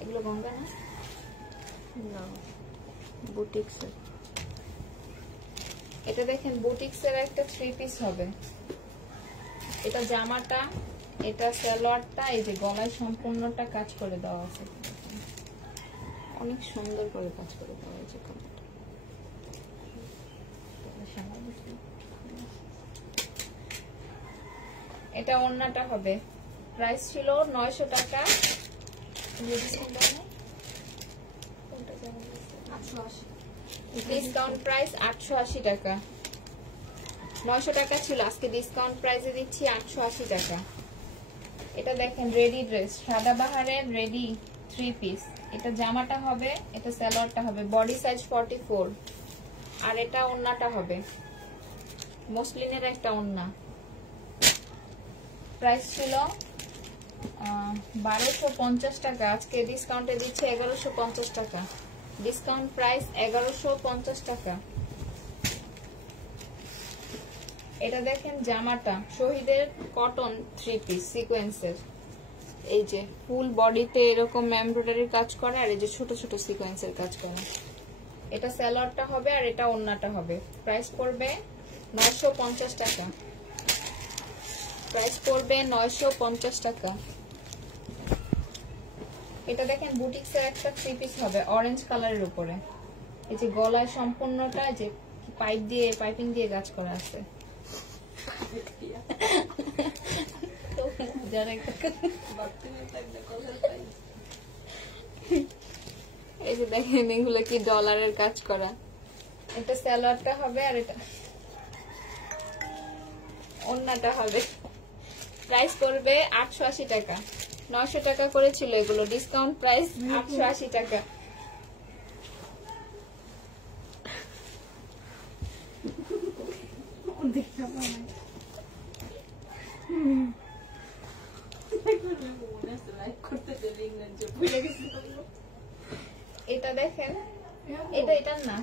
এগুলো গঙ্গা না, বুটিক্সের। এটা দেখেন বুটিক্সের একটা থ্রি পিস হবে। এটা জামাটা, এটা সালোয়ারটা, এই যে গলায় সম্পূর্ণটা কাজ করে দেওয়া আছে, অনেক সুন্দর করে কাজ করে দেওয়া হয়েছে। এটা ওড়নাটা হবে। প্রাইস ছিল 900 টাকা, ডিসকাউন্ট প্রাইস 880 টাকা। 900 টাকা ছিল, আজকে ডিসকাউন্ট প্রাইসে দিচ্ছি 880 টাকা। এটা দেখেন রেডি ড্রেস, সাদাবাহারের রেডি থ্রি পিস। এটা জামাটা হবে, এটা সালোয়ারটা হবে, বডি সাইজ 44, আর এটা ওড়নাটা হবে মসলিনের একটা ওড়না। প্রাইস ছিল 1250 টাকা, আজকে ডিসকাউন্টে দিচ্ছে 1150 টাকা। ডিসকাউন্ট প্রাইস 1150 টাকা। এটা দেখেন জামাটা শহীদের কটন থ্রি পিস সিকোয়েন্সের, এই যে ফুল বডিতে এরকম এমব্রয়ডারি কাজ করে, আর এই যে ছোট ছোট সিকোয়েন্সের কাজ করে। এটা সালোয়ারটা হবে, আর এটা ওড়নাটা হবে। প্রাইস পড়বে 950 টাকা। প্রাইস পড়বে 950 টাকা। এটা দেখেন বুটিক্সের একটা থ্রি পিস হবে অরেঞ্জ কালারের উপরে। এই যে গলায় সম্পূর্ণটা যে পাইপিং দিয়ে কাজ করা আছে। এই যে দেখেন এগুলো কি ডলারের কাজ করা। এটা সালোয়ারটা হবে, আর এটা ওড়নাটা হবে। প্রাইস পড়বে 880 টাকা। 900 টাকা করেছিল এগুলো, ডিসকাউন্ট প্রাইস 880 টাকা। এটা দেখেন, এটা না,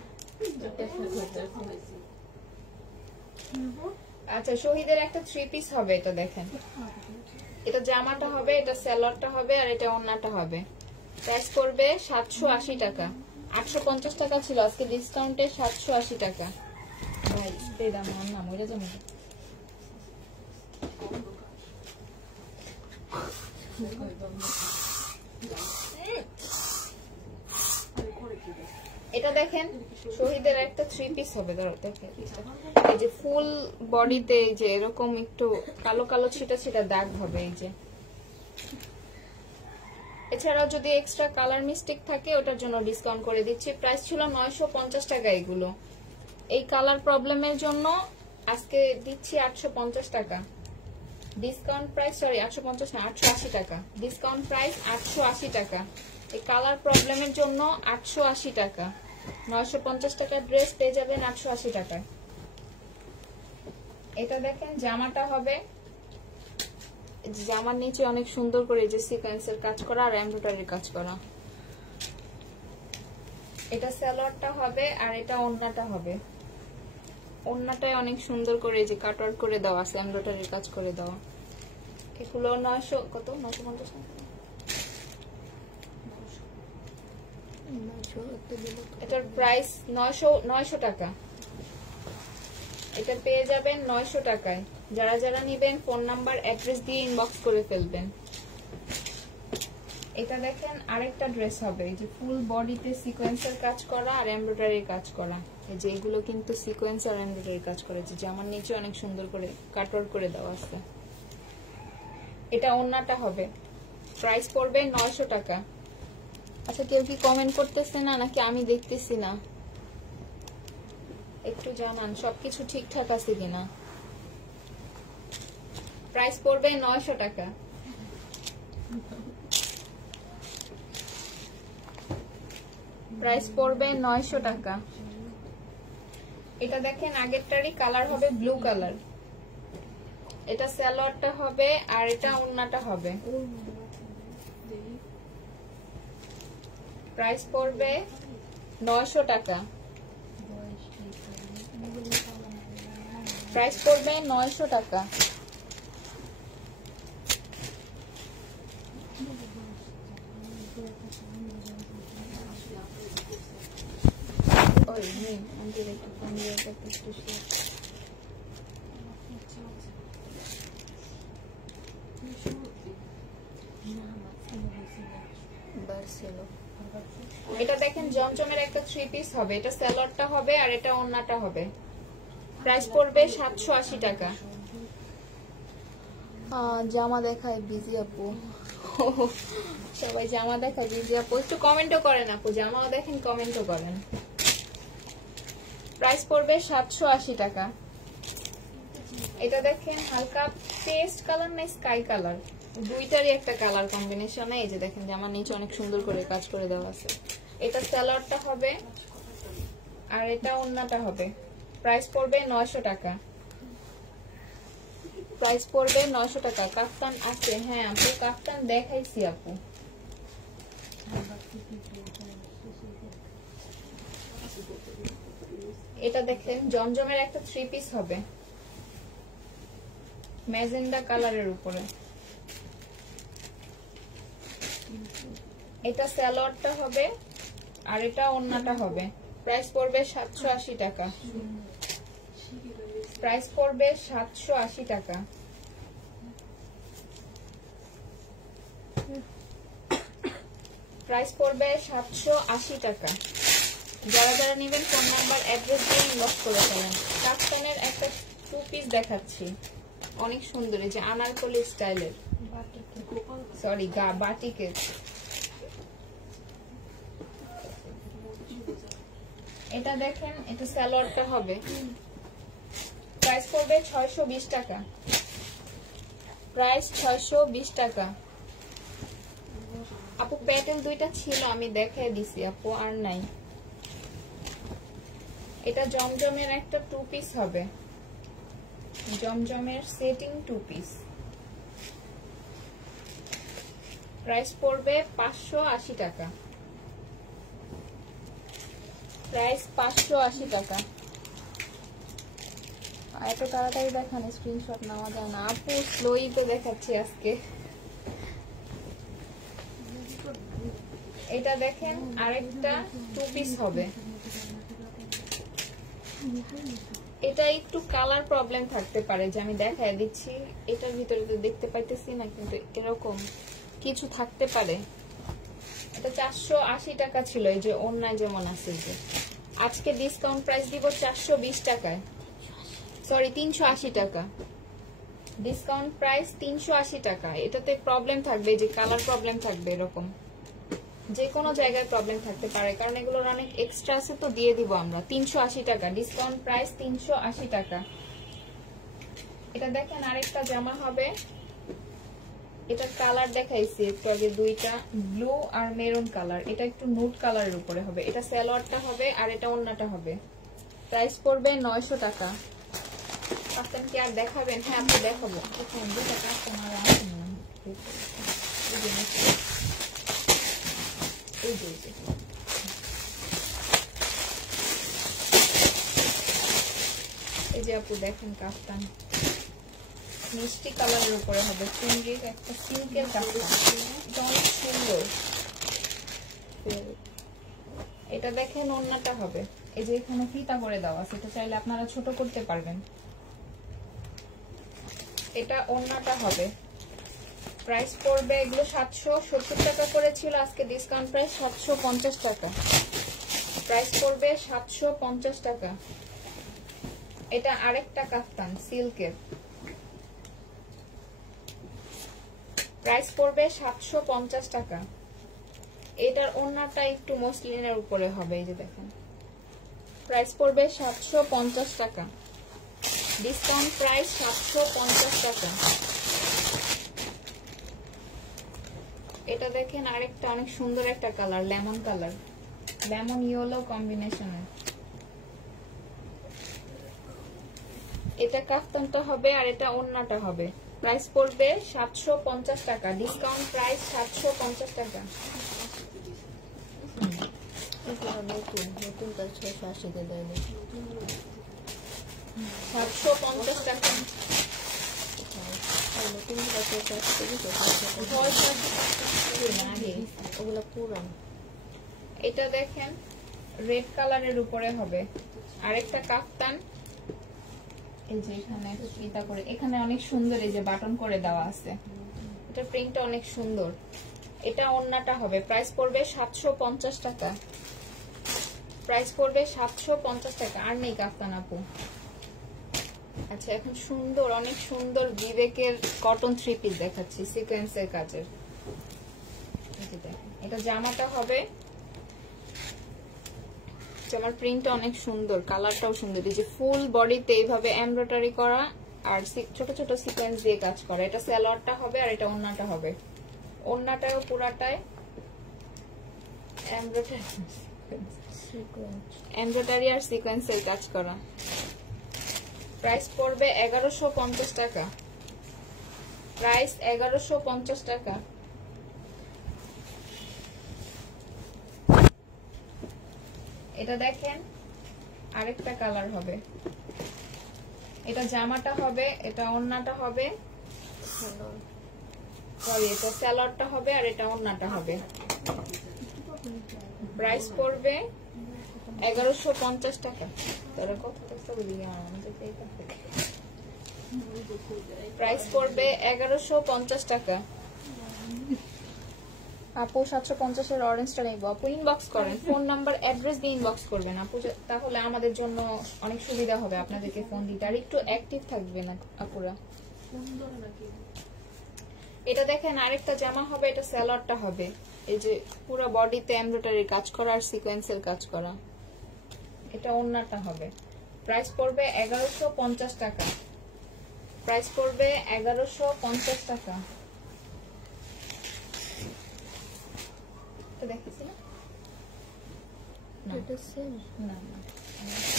আচ্ছা শহীদের একটা থ্রি পিস হবে। এটা দেখেন, এটা জামাটা হবে, এটা সালোয়ারটা হবে, আর এটা ওড়নাটা হবে। প্রাইস করবে 780 টাকা। 850 টাকা ছিল, আজকে ডিসকাউন্টে 780 টাকা। ভাই এই দাম আমার না মরে যাবে। এটা দেখেন শহীদের একটা 3 পিস হবে, ধরো দেখেন এই যে ফুল বডিতে এই যে এরকম একটু কালো কালো ছিটা ছিটা দাগ হবে এই যে। এছাড়াও যদি এক্সট্রা কালার মিস্টেক থাকে ওটার জন্য ডিসকাউন্ট করে দিচ্ছি। প্রাইস ছিল 950 টাকা এগুলো। এই কালার প্রবলেমের জন্য আজকে দিচ্ছি 850 টাকা ডিসকাউন্ট প্রাইস, সরি 850 না 880 টাকা ডিসকাউন্ট প্রাইস 880 টাকা। এই কালার প্রবলেমের জন্য 880 টাকা, 950 টাকার ড্রেস পেয়ে যাবেন 880 টাকায়। এটা দেখেন জামাটা হবে, জামার নিচে অনেক সুন্দর করে যে সিকোয়েন্সের কাজ করা আর এমব্রয়ডারির কাজ করা। এটা সালোয়ারটা হবে আর এটা ওড়নাটা হবে। ওড়নাটায় অনেক সুন্দর করে যে কাটওয়ার্ক করে দেওয়া আছে, এমব্রয়ডারির কাজ করে দেওয়া। এগুলো 900 কত 950 টাকা। এটার প্রাইস 900 টাকা। এটা পেয়ে যাবেন 900 টাকায়। যারা যারা নেবেন ফোন নাম্বার অ্যাড্রেস দিয়ে ইনবক্স করে ফেলবেন। এটা দেখেন আরেকটা ড্রেস হবে, এই যে ফুল বডিতে সিকোয়েন্সের কাজ করা আর এমব্রয়ডারির কাজ করা। এই যে এগুলো কিন্তু সিকোয়েন্স আর এমব্রয়ডারির কাজ করা, যে জামার নিচে অনেক সুন্দর করে কাটওয়ার্ক করে দেওয়া আছে। এটা ওড়নাটা হবে, প্রাইস পড়বে 900 টাকা। আচ্ছা কেউ কি কমেন্ট করতেছে না নাকি আমি দেখতেছি না? একটু জানান সবকিছু ঠিকঠাক আছে কিনা। প্রাইস পড়বে 900 টাকা। প্রাইস পড়বে 900 টাকা। এটা দেখেন আগেরটারই কালার হবে ব্লু কালার। এটা সালোয়ারটা হবে আর এটা ওড়নাটা হবে। প্রাইস পড়বে 900 টাকা। প্রাইস পড়বে 900 টাকা। এটা দেখেন জমজমের একটা 3 পিস হবে। এটা সালোয়ারটা হবে আর এটা ওড়নাটা হবে। প্রাইস পড়বে 780 টাকা। জামা দেখায় বিজি আপু, সবাই জামা দেখায় বিজি আপু। একটু কমেন্টও করেন আপু, জামাও দেখেন কমেন্টও করেন। প্রাইস পড়বে 780 টাকা। এটা দেখেন হালকা পেস্ট কালার না স্কাই কালার, দুইটারই একটা কালার কম্বিনেশন। এই যে দেখেন জামার নিচে অনেক সুন্দর করে কাজ করে দেওয়া আছে। এটা সালোয়ারটা হবে আর এটা ওড়নাটা হবে। প্রাইস পড়বে 900 টাকা। প্রাইস পড়বে 900 টাকা। কাফতান আছে, হ্যাঁ আপু কাফতান দেখাইছি আপু। এটা দেখেন জমজমের একটা 3 পিস হবে ম্যাজেন্ডা কালারের উপরে। এটা সালোয়ারটা হবে আর এটা ওড়নাটা হবে। প্রাইস পড়বে 780 টাকা। প্রাইস পড়বে 780 টাকা। প্রাইস পড়বে 780 টাকা। যারা যারা নেবেন ফোন নাম্বার অ্যাড্রেস দিয়ে ইনবক্স করে ফেলেন। কাফতানের একটা 2 পিস দেখাচ্ছি, অনেক সুন্দর, এই যে আনারকলি স্টাইলের, সরি বাটিকের। এটা দেখেন এটা সালোয়ারটা হবে। প্রাইস পড়বে 620 টাকা। প্রাইস 620 টাকা। আপু প্যাটেল দুইটা ছিল আমি দেখাই দিছি আপু, আর নাই। এটা জমজমের একটা 2 পিস হবে, জমজমের সেটিং 2 পিস। প্রাইস পড়বে 580 টাকা। প্রাইস 580 টাকা। এত তাড়াতাড়ি দেখান, স্ক্রিনশট নেওয়া যায় না আপু, স্লোই তো দেখাচ্ছি আজকে। এটা দেখেন আরেকটা 2 পিস হবে। এটা একটু কালার প্রবলেম থাকতে পারে, যে আমি দেখাই দিচ্ছি। এটার ভিতরে তো দেখতে পাইতেছি না, কিন্তু এরকম কিছু থাকতে পারে। এটা 480 টাকা ছিল, এই যে অন্যায় যেমন আছে, যে আজকে ডিসকাউন্ট প্রাইস দিব 420 টাকায়, সরি 380 টাকা, ডিসকাউন্ট প্রাইস 380 টাকা। এটাতে প্রবলেম থাকবে, যে কালার প্রবলেম থাকবে, এরকম যে কোনো জায়গায় প্রবলেম থাকতে পারে, কারণ এগুলোর অনেক এক্সট্রা আছে, তো দিয়ে দিব আমরা 380 টাকা, ডিসকাউন্ট প্রাইস 380 টাকা। এটা দেখেন আরেকটা জামা হবে, এটা কালার দেখাইছি একটু আগে, দুইটা ব্লু আর মেরুন কালার, এটা একটু নুড কালারের উপরে হবে, এটা সালোয়ারটা হবে আর এটা ওন্নাটা হবে। প্রাইস পড়বে 900 টাকা। কাস্টম কি আর দেখাবেন? হ্যাঁ আপনি দেখাবো, দুটো কাস্টমার আসেন না, এই যে আপু দেখেন কাফতান মিষ্টি কালারের উপরে হবে, চুনরির একটা সিল্কের কাফতান, এটা অনেক সুন্দর। এটা দেখেন ওন্নাটা হবে, এই যে এখানে ফিতা করে দেওয়া আছে, এটা চাইলে আপনারা ছোট করতে পারবেন। এটা ওন্নাটা হবে, প্রাইস পড়বে এগুলো 770 টাকা করে ছিল, আজকে ডিসকাউন্ট প্রাইস 750 টাকা, প্রাইস পড়বে 750 টাকা। এটা আরেকটা কাফতান সিল্কের, প্রাইস পড়বে 750 টাকা। এটার ওন্নাটা একটু মসলিনের উপরে হবে, এই যে দেখেন, প্রাইস পড়বে 750 টাকা, ডিসকাউন্ট প্রাইস 750 টাকা। এটা দেখেন আরেকটা অনেক সুন্দর একটা colour, lemon colour, lemon yellow কম্বিনেশনের, এটা কাফতানটা হবে আর এটা ওন্নাটা হবে, প্রাইস পড়বে 750 টাকা, ডিসকাউন্ট প্রাইস 750 টাকা। নতুন তার 680 দেয় না, 750 টাকা। নতুন ওগুলো পুরান। এটা দেখেন রেড কালারের উপরে হবে, আরেকটা কাফতান, এই যে এখানে ফিতা করে, এখানে অনেক সুন্দর এই যে বাটন করে দেওয়া আছে, এটা প্রিন্টটা অনেক সুন্দর। এটা ওন্নাটা হবে, প্রাইস পড়বে 750 টাকা, প্রাইস পড়বে 750 টাকা। আর নেই কাফতান আপু। আচ্ছা এখন সুন্দর, অনেক সুন্দর বিবেকের কটন থ্রি পিস দেখাচ্ছি সিকোয়েন্সের কাজের, এটা জামাটা হবে, জামার প্রিন্টটা অনেক সুন্দর, কালারটাও সুন্দর, এই যে ফুল বডিতে এইভাবে এমব্রয়ডারি করা আর ছোট ছোট সিকোয়েন্স দিয়ে কাজ করা। এটা সালোয়ারটা হবে আর এটা ওন্নাটা হবে, ওন্নাটাও পুরাটায় এমব্রয়ডারি আর সিকোয়েন্সের কাজ করা। প্রাইস পড়বে 1150 টাকা, প্রাইস 1150 টাকা। এটা দেখেন আরেকটা কালার হবে, এটা জামাটা হবে, এটা ওন্নাটা হবে, সরি এটা সালোয়ারটা হবে আর এটা ওন্নাটা হবে। প্রাইস পড়বে 1150 টাকা। প্রাইস পড়বে 1150 টাকা। আপু 750 এর অরেঞ্জটা নেব, আপু ইনবক্স করেন, ফোন নাম্বার অ্যাড্রেস দিয়ে ইনবক্স করবেন আপু, তাহলে আমাদের জন্য অনেক সুবিধা হবে আপনাদেরকে ফোন দিতে, আর একটু অ্যাক্টিভ থাকবে না আপুরা। এটা দেখেন আরেকটা জামা হবে, এটা সালোয়ারটা হবে, এই যে পুরো বডিতে এমব্রয়ডারির কাজ করা আর সিকোয়েন্সের কাজ করা। এটা ওন্নাটা হবে, প্রাইস পড়বে 1150 টাকা, প্রাইস পড়বে 1150 টাকা।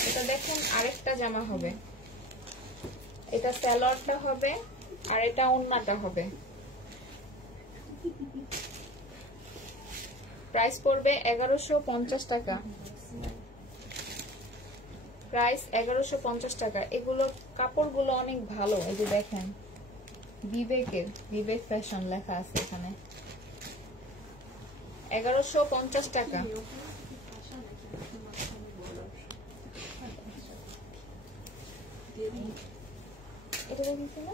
এটা দেখেন আরেকটা জামা হবে, এটা সালোয়ারটা হবে আর এটা ওন্নাটা হবে, প্রাইস পড়বে 1150 টাকা, প্রাইস 1150 টাকা। এগুলো কাপড়গুলো অনেক ভালো, এই যে দেখেন বিবেকের, বিবেক ফ্যাশন লেখা আছে এখানে, 1150 টাকা। এটা দেখেছি না?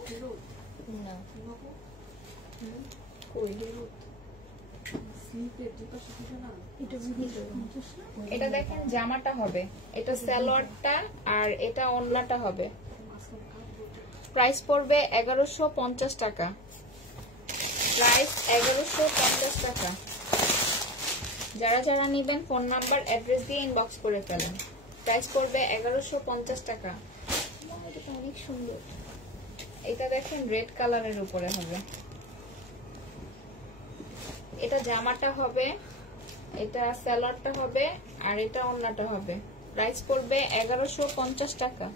না। এটা দেখেন জামাটা হবে, এটা সালোয়ারটা আর এটা ওড়নাটা হবে। প্রাইস পড়বে 1150 টাকা। প্রাইস 1150 টাকা। যারা যারা নেবেন ফোন নাম্বার অ্যাড্রেস দিয়ে ইনবক্স করে ফেলেন। প্রাইস পড়বে 1150 টাকা। এটা অনেক সুন্দর। এটা দেখেন রেড কালারের উপরে হবে। এটা জামাটা হবে, এটা সালোয়ারটা হবে আর এটা ওড়নাটা হবে। প্রাইস পড়বে 1150 টাকা।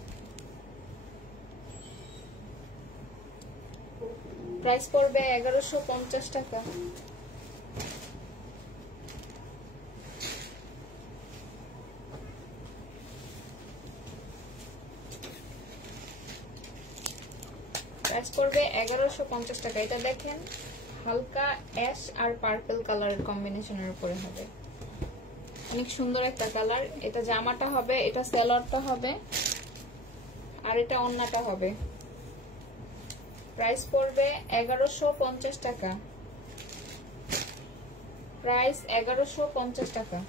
প্রাইস পড়বে 1150 টাকা। প্রাইস পড়বে 1150 টাকা। এটা দেখেন হালকা অ্যাশ আর পার্পল কালারের কম্বিনেশনের উপরে হবে, অনেক সুন্দর একটা কালার। এটা জামাটা হবে, এটা সালোয়ারটা হবে আর এটা ওড়নাটা হবে। প্রাইস পড়বে 1150 টাকা। প্রাইস 1150 টাকা।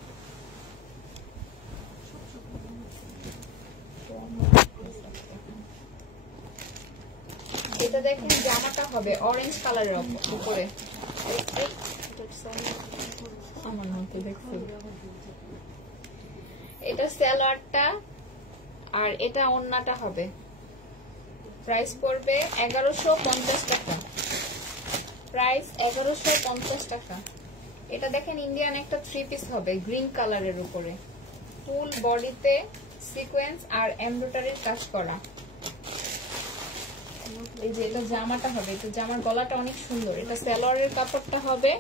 এটা দেখেন জামাটা হবে অরেঞ্জ কালারের উপরে। আমার মতো দেখছি। এটা সালোয়ারটা আর এটা ওড়নাটা হবে। প্রাইস পড়বে 1150 টাকা। প্রাইস 1150 টাকা। এটা দেখেন ইন্ডিয়ান একটা 3 পিস হবে গ্রিন কালারের উপরে, ফুল বডিতে সিকোয়েন্স আর এমব্রয়ডারির কাজ করা। এই যে এটা জামাটা হবে, এটা জামার গলাটা অনেক সুন্দর। এটা সালোয়ারের কাপড়টা হবে,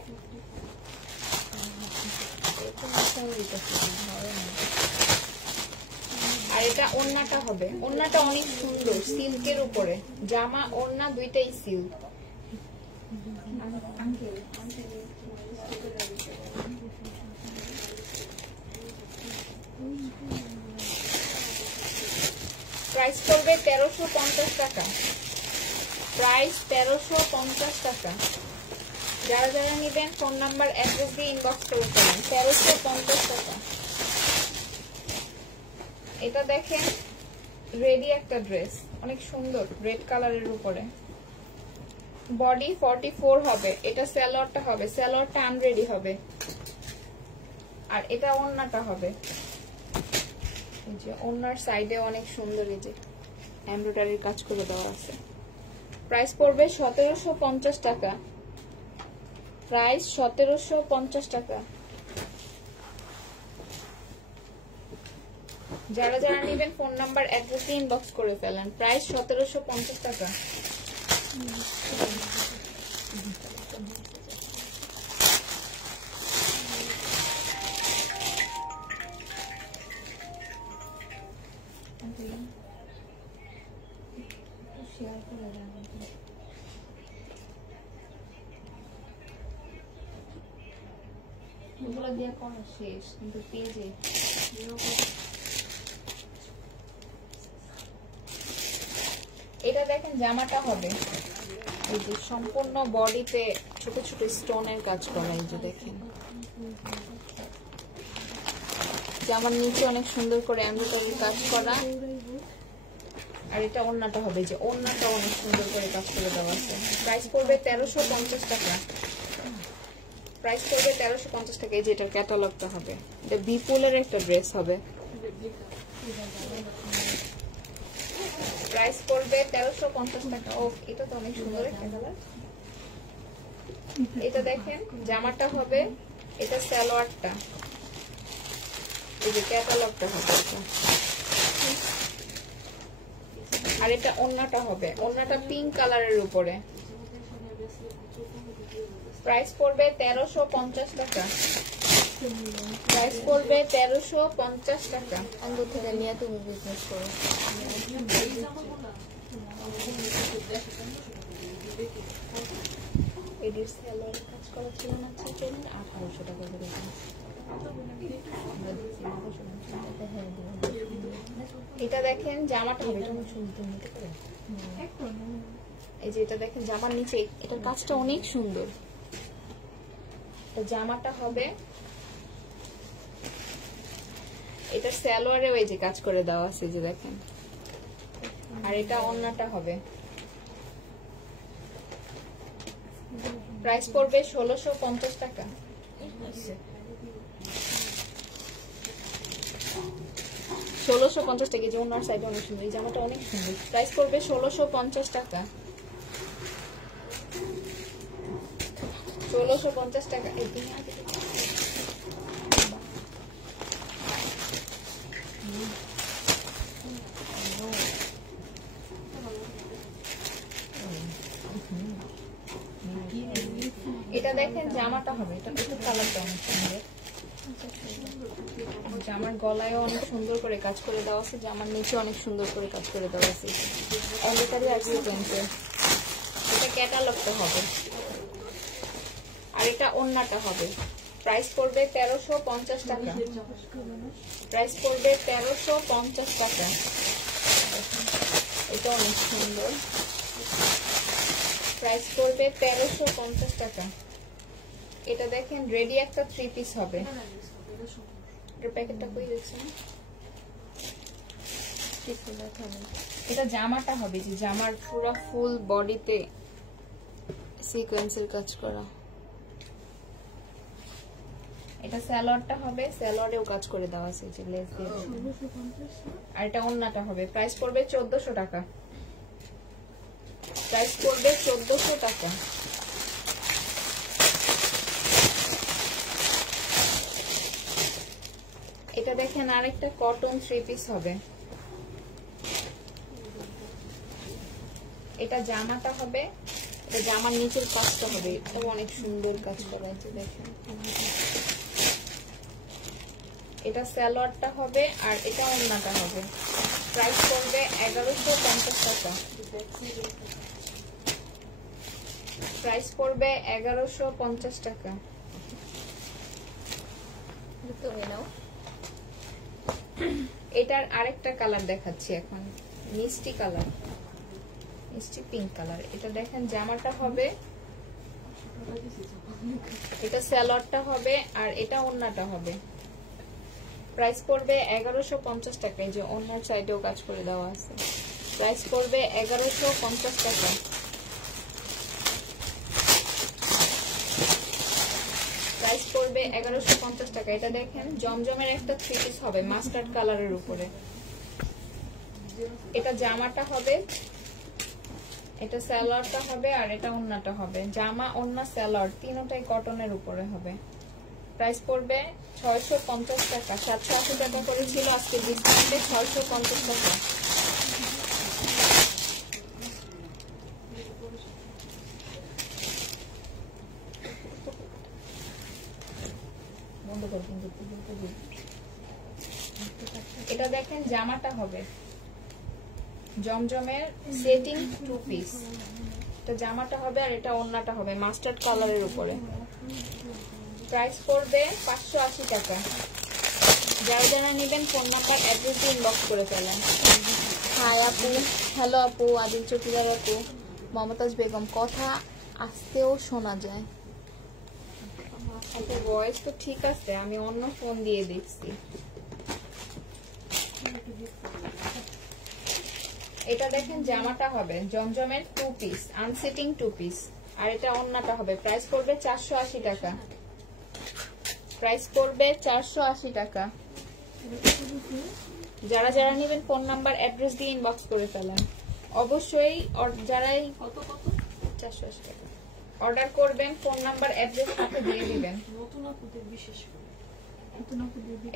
আর এটা ওড়নাটা হবে। ওড়নাটা অনেক সুন্দর সিল্কের উপরে, জামা ওড়না দুইটাই সিল্ক। প্রাইস পড়বে 1350 টাকা। প্রাইস 1350 টাকা। যারা যারা নেবেন ফোন নাম্বার অ্যাড্রেস দিয়ে ইনবক্স করে ফেলেন। 1350 টাকা। এটা দেখেন রেডি একটা ড্রেস, অনেক সুন্দর রেড কালারের উপরে। বডি 44 হবে। এটা সালোয়ারটা হবে, সালোয়ারটা আনরেডি হবে আর এটা ওড়নাটা হবে। এই যে ওড়নার সাইডে অনেক সুন্দর এই যে এমব্রয়ডারির কাজ করে দেওয়া আছে। প্রাইস পড়বে 1750 টাকা। প্রাইস 1750 টাকা। যারা যারা নেবেন ফোন নাম্বার অ্যাড্রেস দিয়ে ইনবক্স করে ফেলেন। প্রাইস 1750 টাকা। এগুলো দিয়ে করা শেষ, কিন্তু পেজে এটা দেখেন জামাটা হবে এই যে সম্পূর্ণ বডিতে ছোট ছোট স্টোনের কাজ করা। এই যে দেখেন জামার নিচে অনেক সুন্দর করে এমব্রয়ডারির কাজ করা, আর এটা ওড়নাটা হবে যে ওড়নাটা অনেক সুন্দর করে কাজ করে দেওয়া আছে। প্রাইস পড়বে 1350 টাকা। প্রাইস পড়বে 1350 টাকা। এই যে এটার ক্যাটালগটা হবে, এটা বিপুলের একটা ড্রেস হবে। প্রাইস পড়বে 1350 টাকা। ও এটা তো অনেক সুন্দর একটা কালার। এটা দেখেন জামাটা হবে, এটা সালোয়ারটা, এই যে ক্যাটালগটা হবে এটা, আর এটা ওড়নাটা হবে। ওড়নাটা পিঙ্ক কালারের উপরে। প্রাইস পড়বে 1350 টাকা। প্রাইস পড়বে 1350 টাকা। আঙ্গুর থেকে নিয়ে তুমি বিজনেস করো। এডিট সেলার কাজ করা ছিল না, 1800 টাকা করে। এটা দেখেন জামাটা হবে, এই যে এটা দেখেন জামার নিচে এটার কাজটা অনেক সুন্দর। তো জামাটা হবে, এটা সালোয়ারে ওই যে কাজ করে দেওয়া আছে যে দেখেন, আর এটা ওড়নাটা হবে। প্রাইস পড়বে 1650 টাকা। 1650 টাকা। যে ওনার সাইড অনেক সুন্দর, এই জামাটা অনেক সুন্দর। প্রাইস পড়বে 1650 টাকা। 1650 টাকা। এটা দেখেন জামাটা হবে, এটা একটু কালারটা অনেক সুন্দর। জামার গলায়ও অনেক সুন্দর করে কাজ করে দেওয়া আছে, জামার নিচে অনেক সুন্দর করে কাজ করে দেওয়া আছে। এলিটারি আর সিকোয়েন্সে এটা ক্যাটালগটা হবে, আর এটা ওড়নাটা হবে। প্রাইস পড়বে 1350 টাকা। প্রাইস পড়বে 1350 টাকা। এটা অনেক সুন্দর। প্রাইস পড়বে 1350 টাকা। এটা দেখেন রেডি একটা 3 পিস হবে। এর প্যাকেটটা কই দেখছেন? এটা জামাটা হবে, যে জামার পুরো ফুল বডিতে সিকোয়েন্সের কাজ করা। এটা সালোয়ারটা হবে, সালোয়ারেও কাজ করে দেওয়া আছে যে লেস দিয়ে। আর এটা ওড়নাটা হবে। প্রাইস পড়বে 1400 টাকা। প্রাইস পড়বে 1400 টাকা। এটা দেখেন আরেকটা কটন 3 পিস হবে। এটা জামাটা হবে, এটা জামার নিচের কাজটা হবে, এটাও অনেক সুন্দর কাজ করা আছে দেখেন। এটা সালোয়ারটা হবে, আর এটা ওড়নাটা হবে। প্রাইস পড়বে 1150 টাকা। প্রাইস পড়বে 1150 টাকা। এটার আরেকটা কালার দেখাচ্ছি এখন, মিষ্টি কালার, মিষ্টি পিঙ্ক কালার। এটা দেখেন জামাটা হবে, এটা সালোয়ারটা হবে, আর এটা ওড়নাটা হবে। প্রাইস পড়বে 1150 টাকা। এই যে ওড়নার সাইডেও কাজ করে দেওয়া আছে। প্রাইস পড়বে 1150 টাকা। প্রাইস পড়বে 1150 টাকা। এটা দেখেন জমজমের একটা 3 পিস হবে মাস্টার্ড কালারের উপরে। এটা জামাটা হবে, এটা সালোয়ারটা হবে, আর এটা ওড়নাটা হবে। জামা, ওড়না, সালোয়ার তিনটাই কটনের উপরে হবে। প্রাইস পড়বে 650 টাকা। 780 টাকা করে ছিল, আজকে ডিসকাউন্টে 650 টাকা। এটা দেখেন জামাটা হবে জমজমের সেটিং 2 পিস। এটা জামাটা হবে, আর এটা ওড়নাটা হবে মাস্টার্ড কালারের উপরে। প্রাইস পড়বে 580 টাকা। যারা যারা নেবেন ফোন নাম্বার অ্যাড্রেস দিয়ে ইনবক্স করে ফেলেন। হাই আপু, হ্যালো আপু, আদিল চৌকিদার আপু, মমতাজ বেগম। কথা আসতেও শোনা যায়। আপনার ভয়েস তো ঠিক আছে, আমি অন্য ফোন দিয়ে দেখছি। এটা দেখেন জামাটা হবে জমজমের 2 পিস, আনসিটিং 2 পিস, আর এটা ওড়নাটা হবে। প্রাইস পড়বে 480 টাকা। প্রাইস পড়বে 480 টাকা। যারা যারা নেবেন ফোন নাম্বার অ্যাড্রেস দিয়ে ইনবক্স করে ফেলেন। অবশ্যই যারাই 480 টাকা অর্ডার করবেন ফোন নাম্বার অ্যাড্রেস সাথে দিয়ে দিবেন।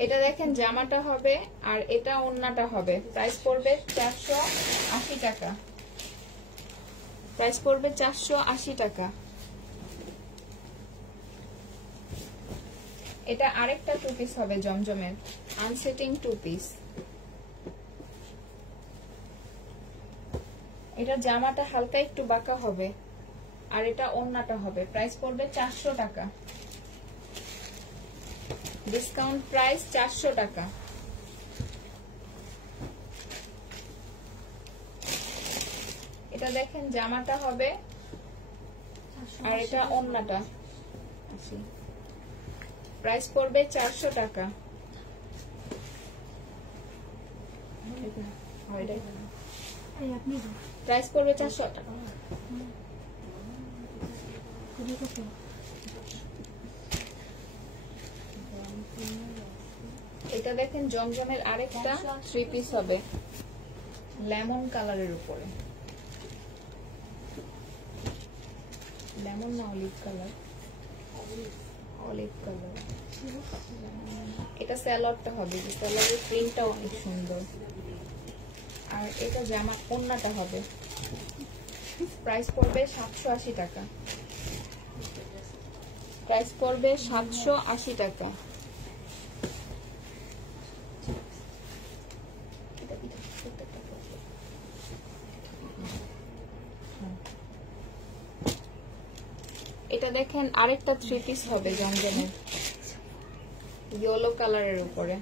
এটা দেখেন জামাটা হবে, আর এটা ওড়নাটা হবে। প্রাইস পড়বে 480 টাকা। প্রাইস পড়বে 480 টাকা। এটা আরেকটা 2 পিস হবে জমজমের আনসেটিং 2 পিস। এটা জামাটা হালকা একটু বাঁকা হবে, আর এটা ওড়নাটা হবে। প্রাইস পড়বে 400 টাকা। ডিসকাউন্ট প্রাইস 400 টাকা। এটা দেখেন জামাটা হবে, আর এটা ওড়নাটা। প্রাইস পড়বে 400 টাকা। প্রাইস পড়বে 400 টাকা। এটা দেখেন জমজমের আরেকটা 3 পিস হবে লেমন কালারের উপরে, লেমন না অলিভ কালার, অলিভ কালার। এটা স্যালোয়ারটা হবে, যে স্যালোয়ারের প্রিন্টটা অনেক সুন্দর। আর এটা জামা ওন্নাটা হবে। প্রাইস পড়বে 780 টাকা। প্রাইস পড়বে 780 টাকা। এটা দেখেন আরেকটা 3 পিস হবে জমজমের, ইয়েলো কালারের উপরে।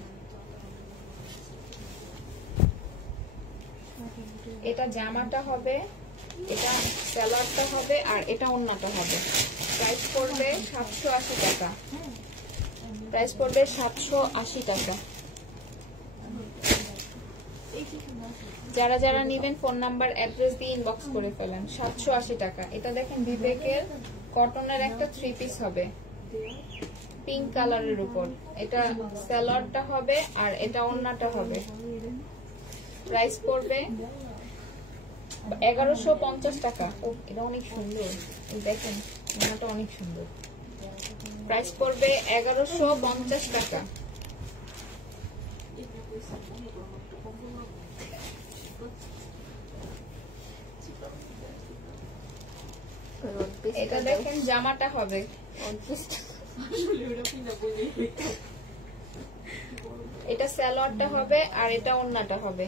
এটা জামাটা হবে, এটা সালোয়ারটা হবে, আর এটা ওন্নাটা হবে। প্রাইস পড়বে 780 টাকা। প্রাইস পড়বে 780 টাকা। যারা যারা নেবেন ফোন নাম্বার অ্যাড্রেস দিয়ে ইনবক্স করে ফেলেন। 780 টাকা। এটা দেখেন বিবেকের কটনের একটা 3 পিস হবে পিঙ্ক কালারের উপর। এটা সালোয়ারটা হবে আর এটা ওন্নাটা হবে। প্রাইস পড়বে 1150 টাকা। ও এটা অনেক সুন্দর, দেখেন ওন্নাটা অনেক সুন্দর। প্রাইস পড়বে 1150 টাকা। এটা দেখেন জামাটা হবে, এটা সালোয়ারটা হবে আর এটা ওন্নাটা হবে।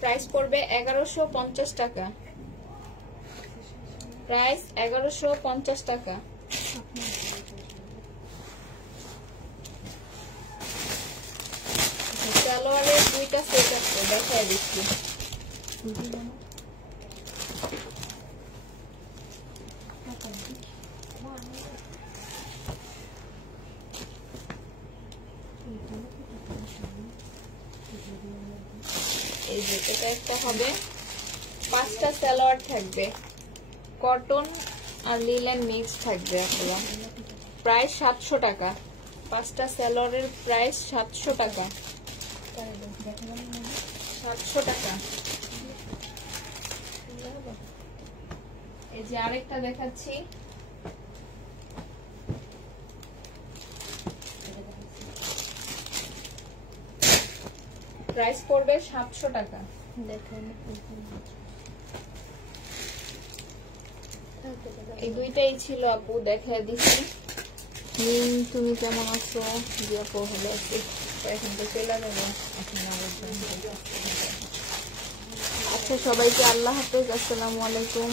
প্রাইস পড়বে 1150 টাকা। প্রাইস 1150 টাকা। সালোয়ারের দুইটা সেট আছে, দেখাই দিচ্ছি। এই যে এটা একটা হবে, 5টা সালোয়ার থাকবে, কটন আর লিলেন মিক্স থাকবে আসলে। প্রাইস 700 টাকা। 5টা সালোয়ারের প্রাইস 700 টাকা। 700 টাকা। এই যে আরেকটা দেখাচ্ছি, প্রাইস পড়বে 700 টাকা। দেখেন এই দুইটাই ছিল আপু, দেখা দিচ্ছি। তুমি কেমন আছো? জি আপু ভালো আছি। এখন তো চলে যাবো। আচ্ছা সবাইকে আল্লাহ হাফেজ, আসসালামু আলাইকুম।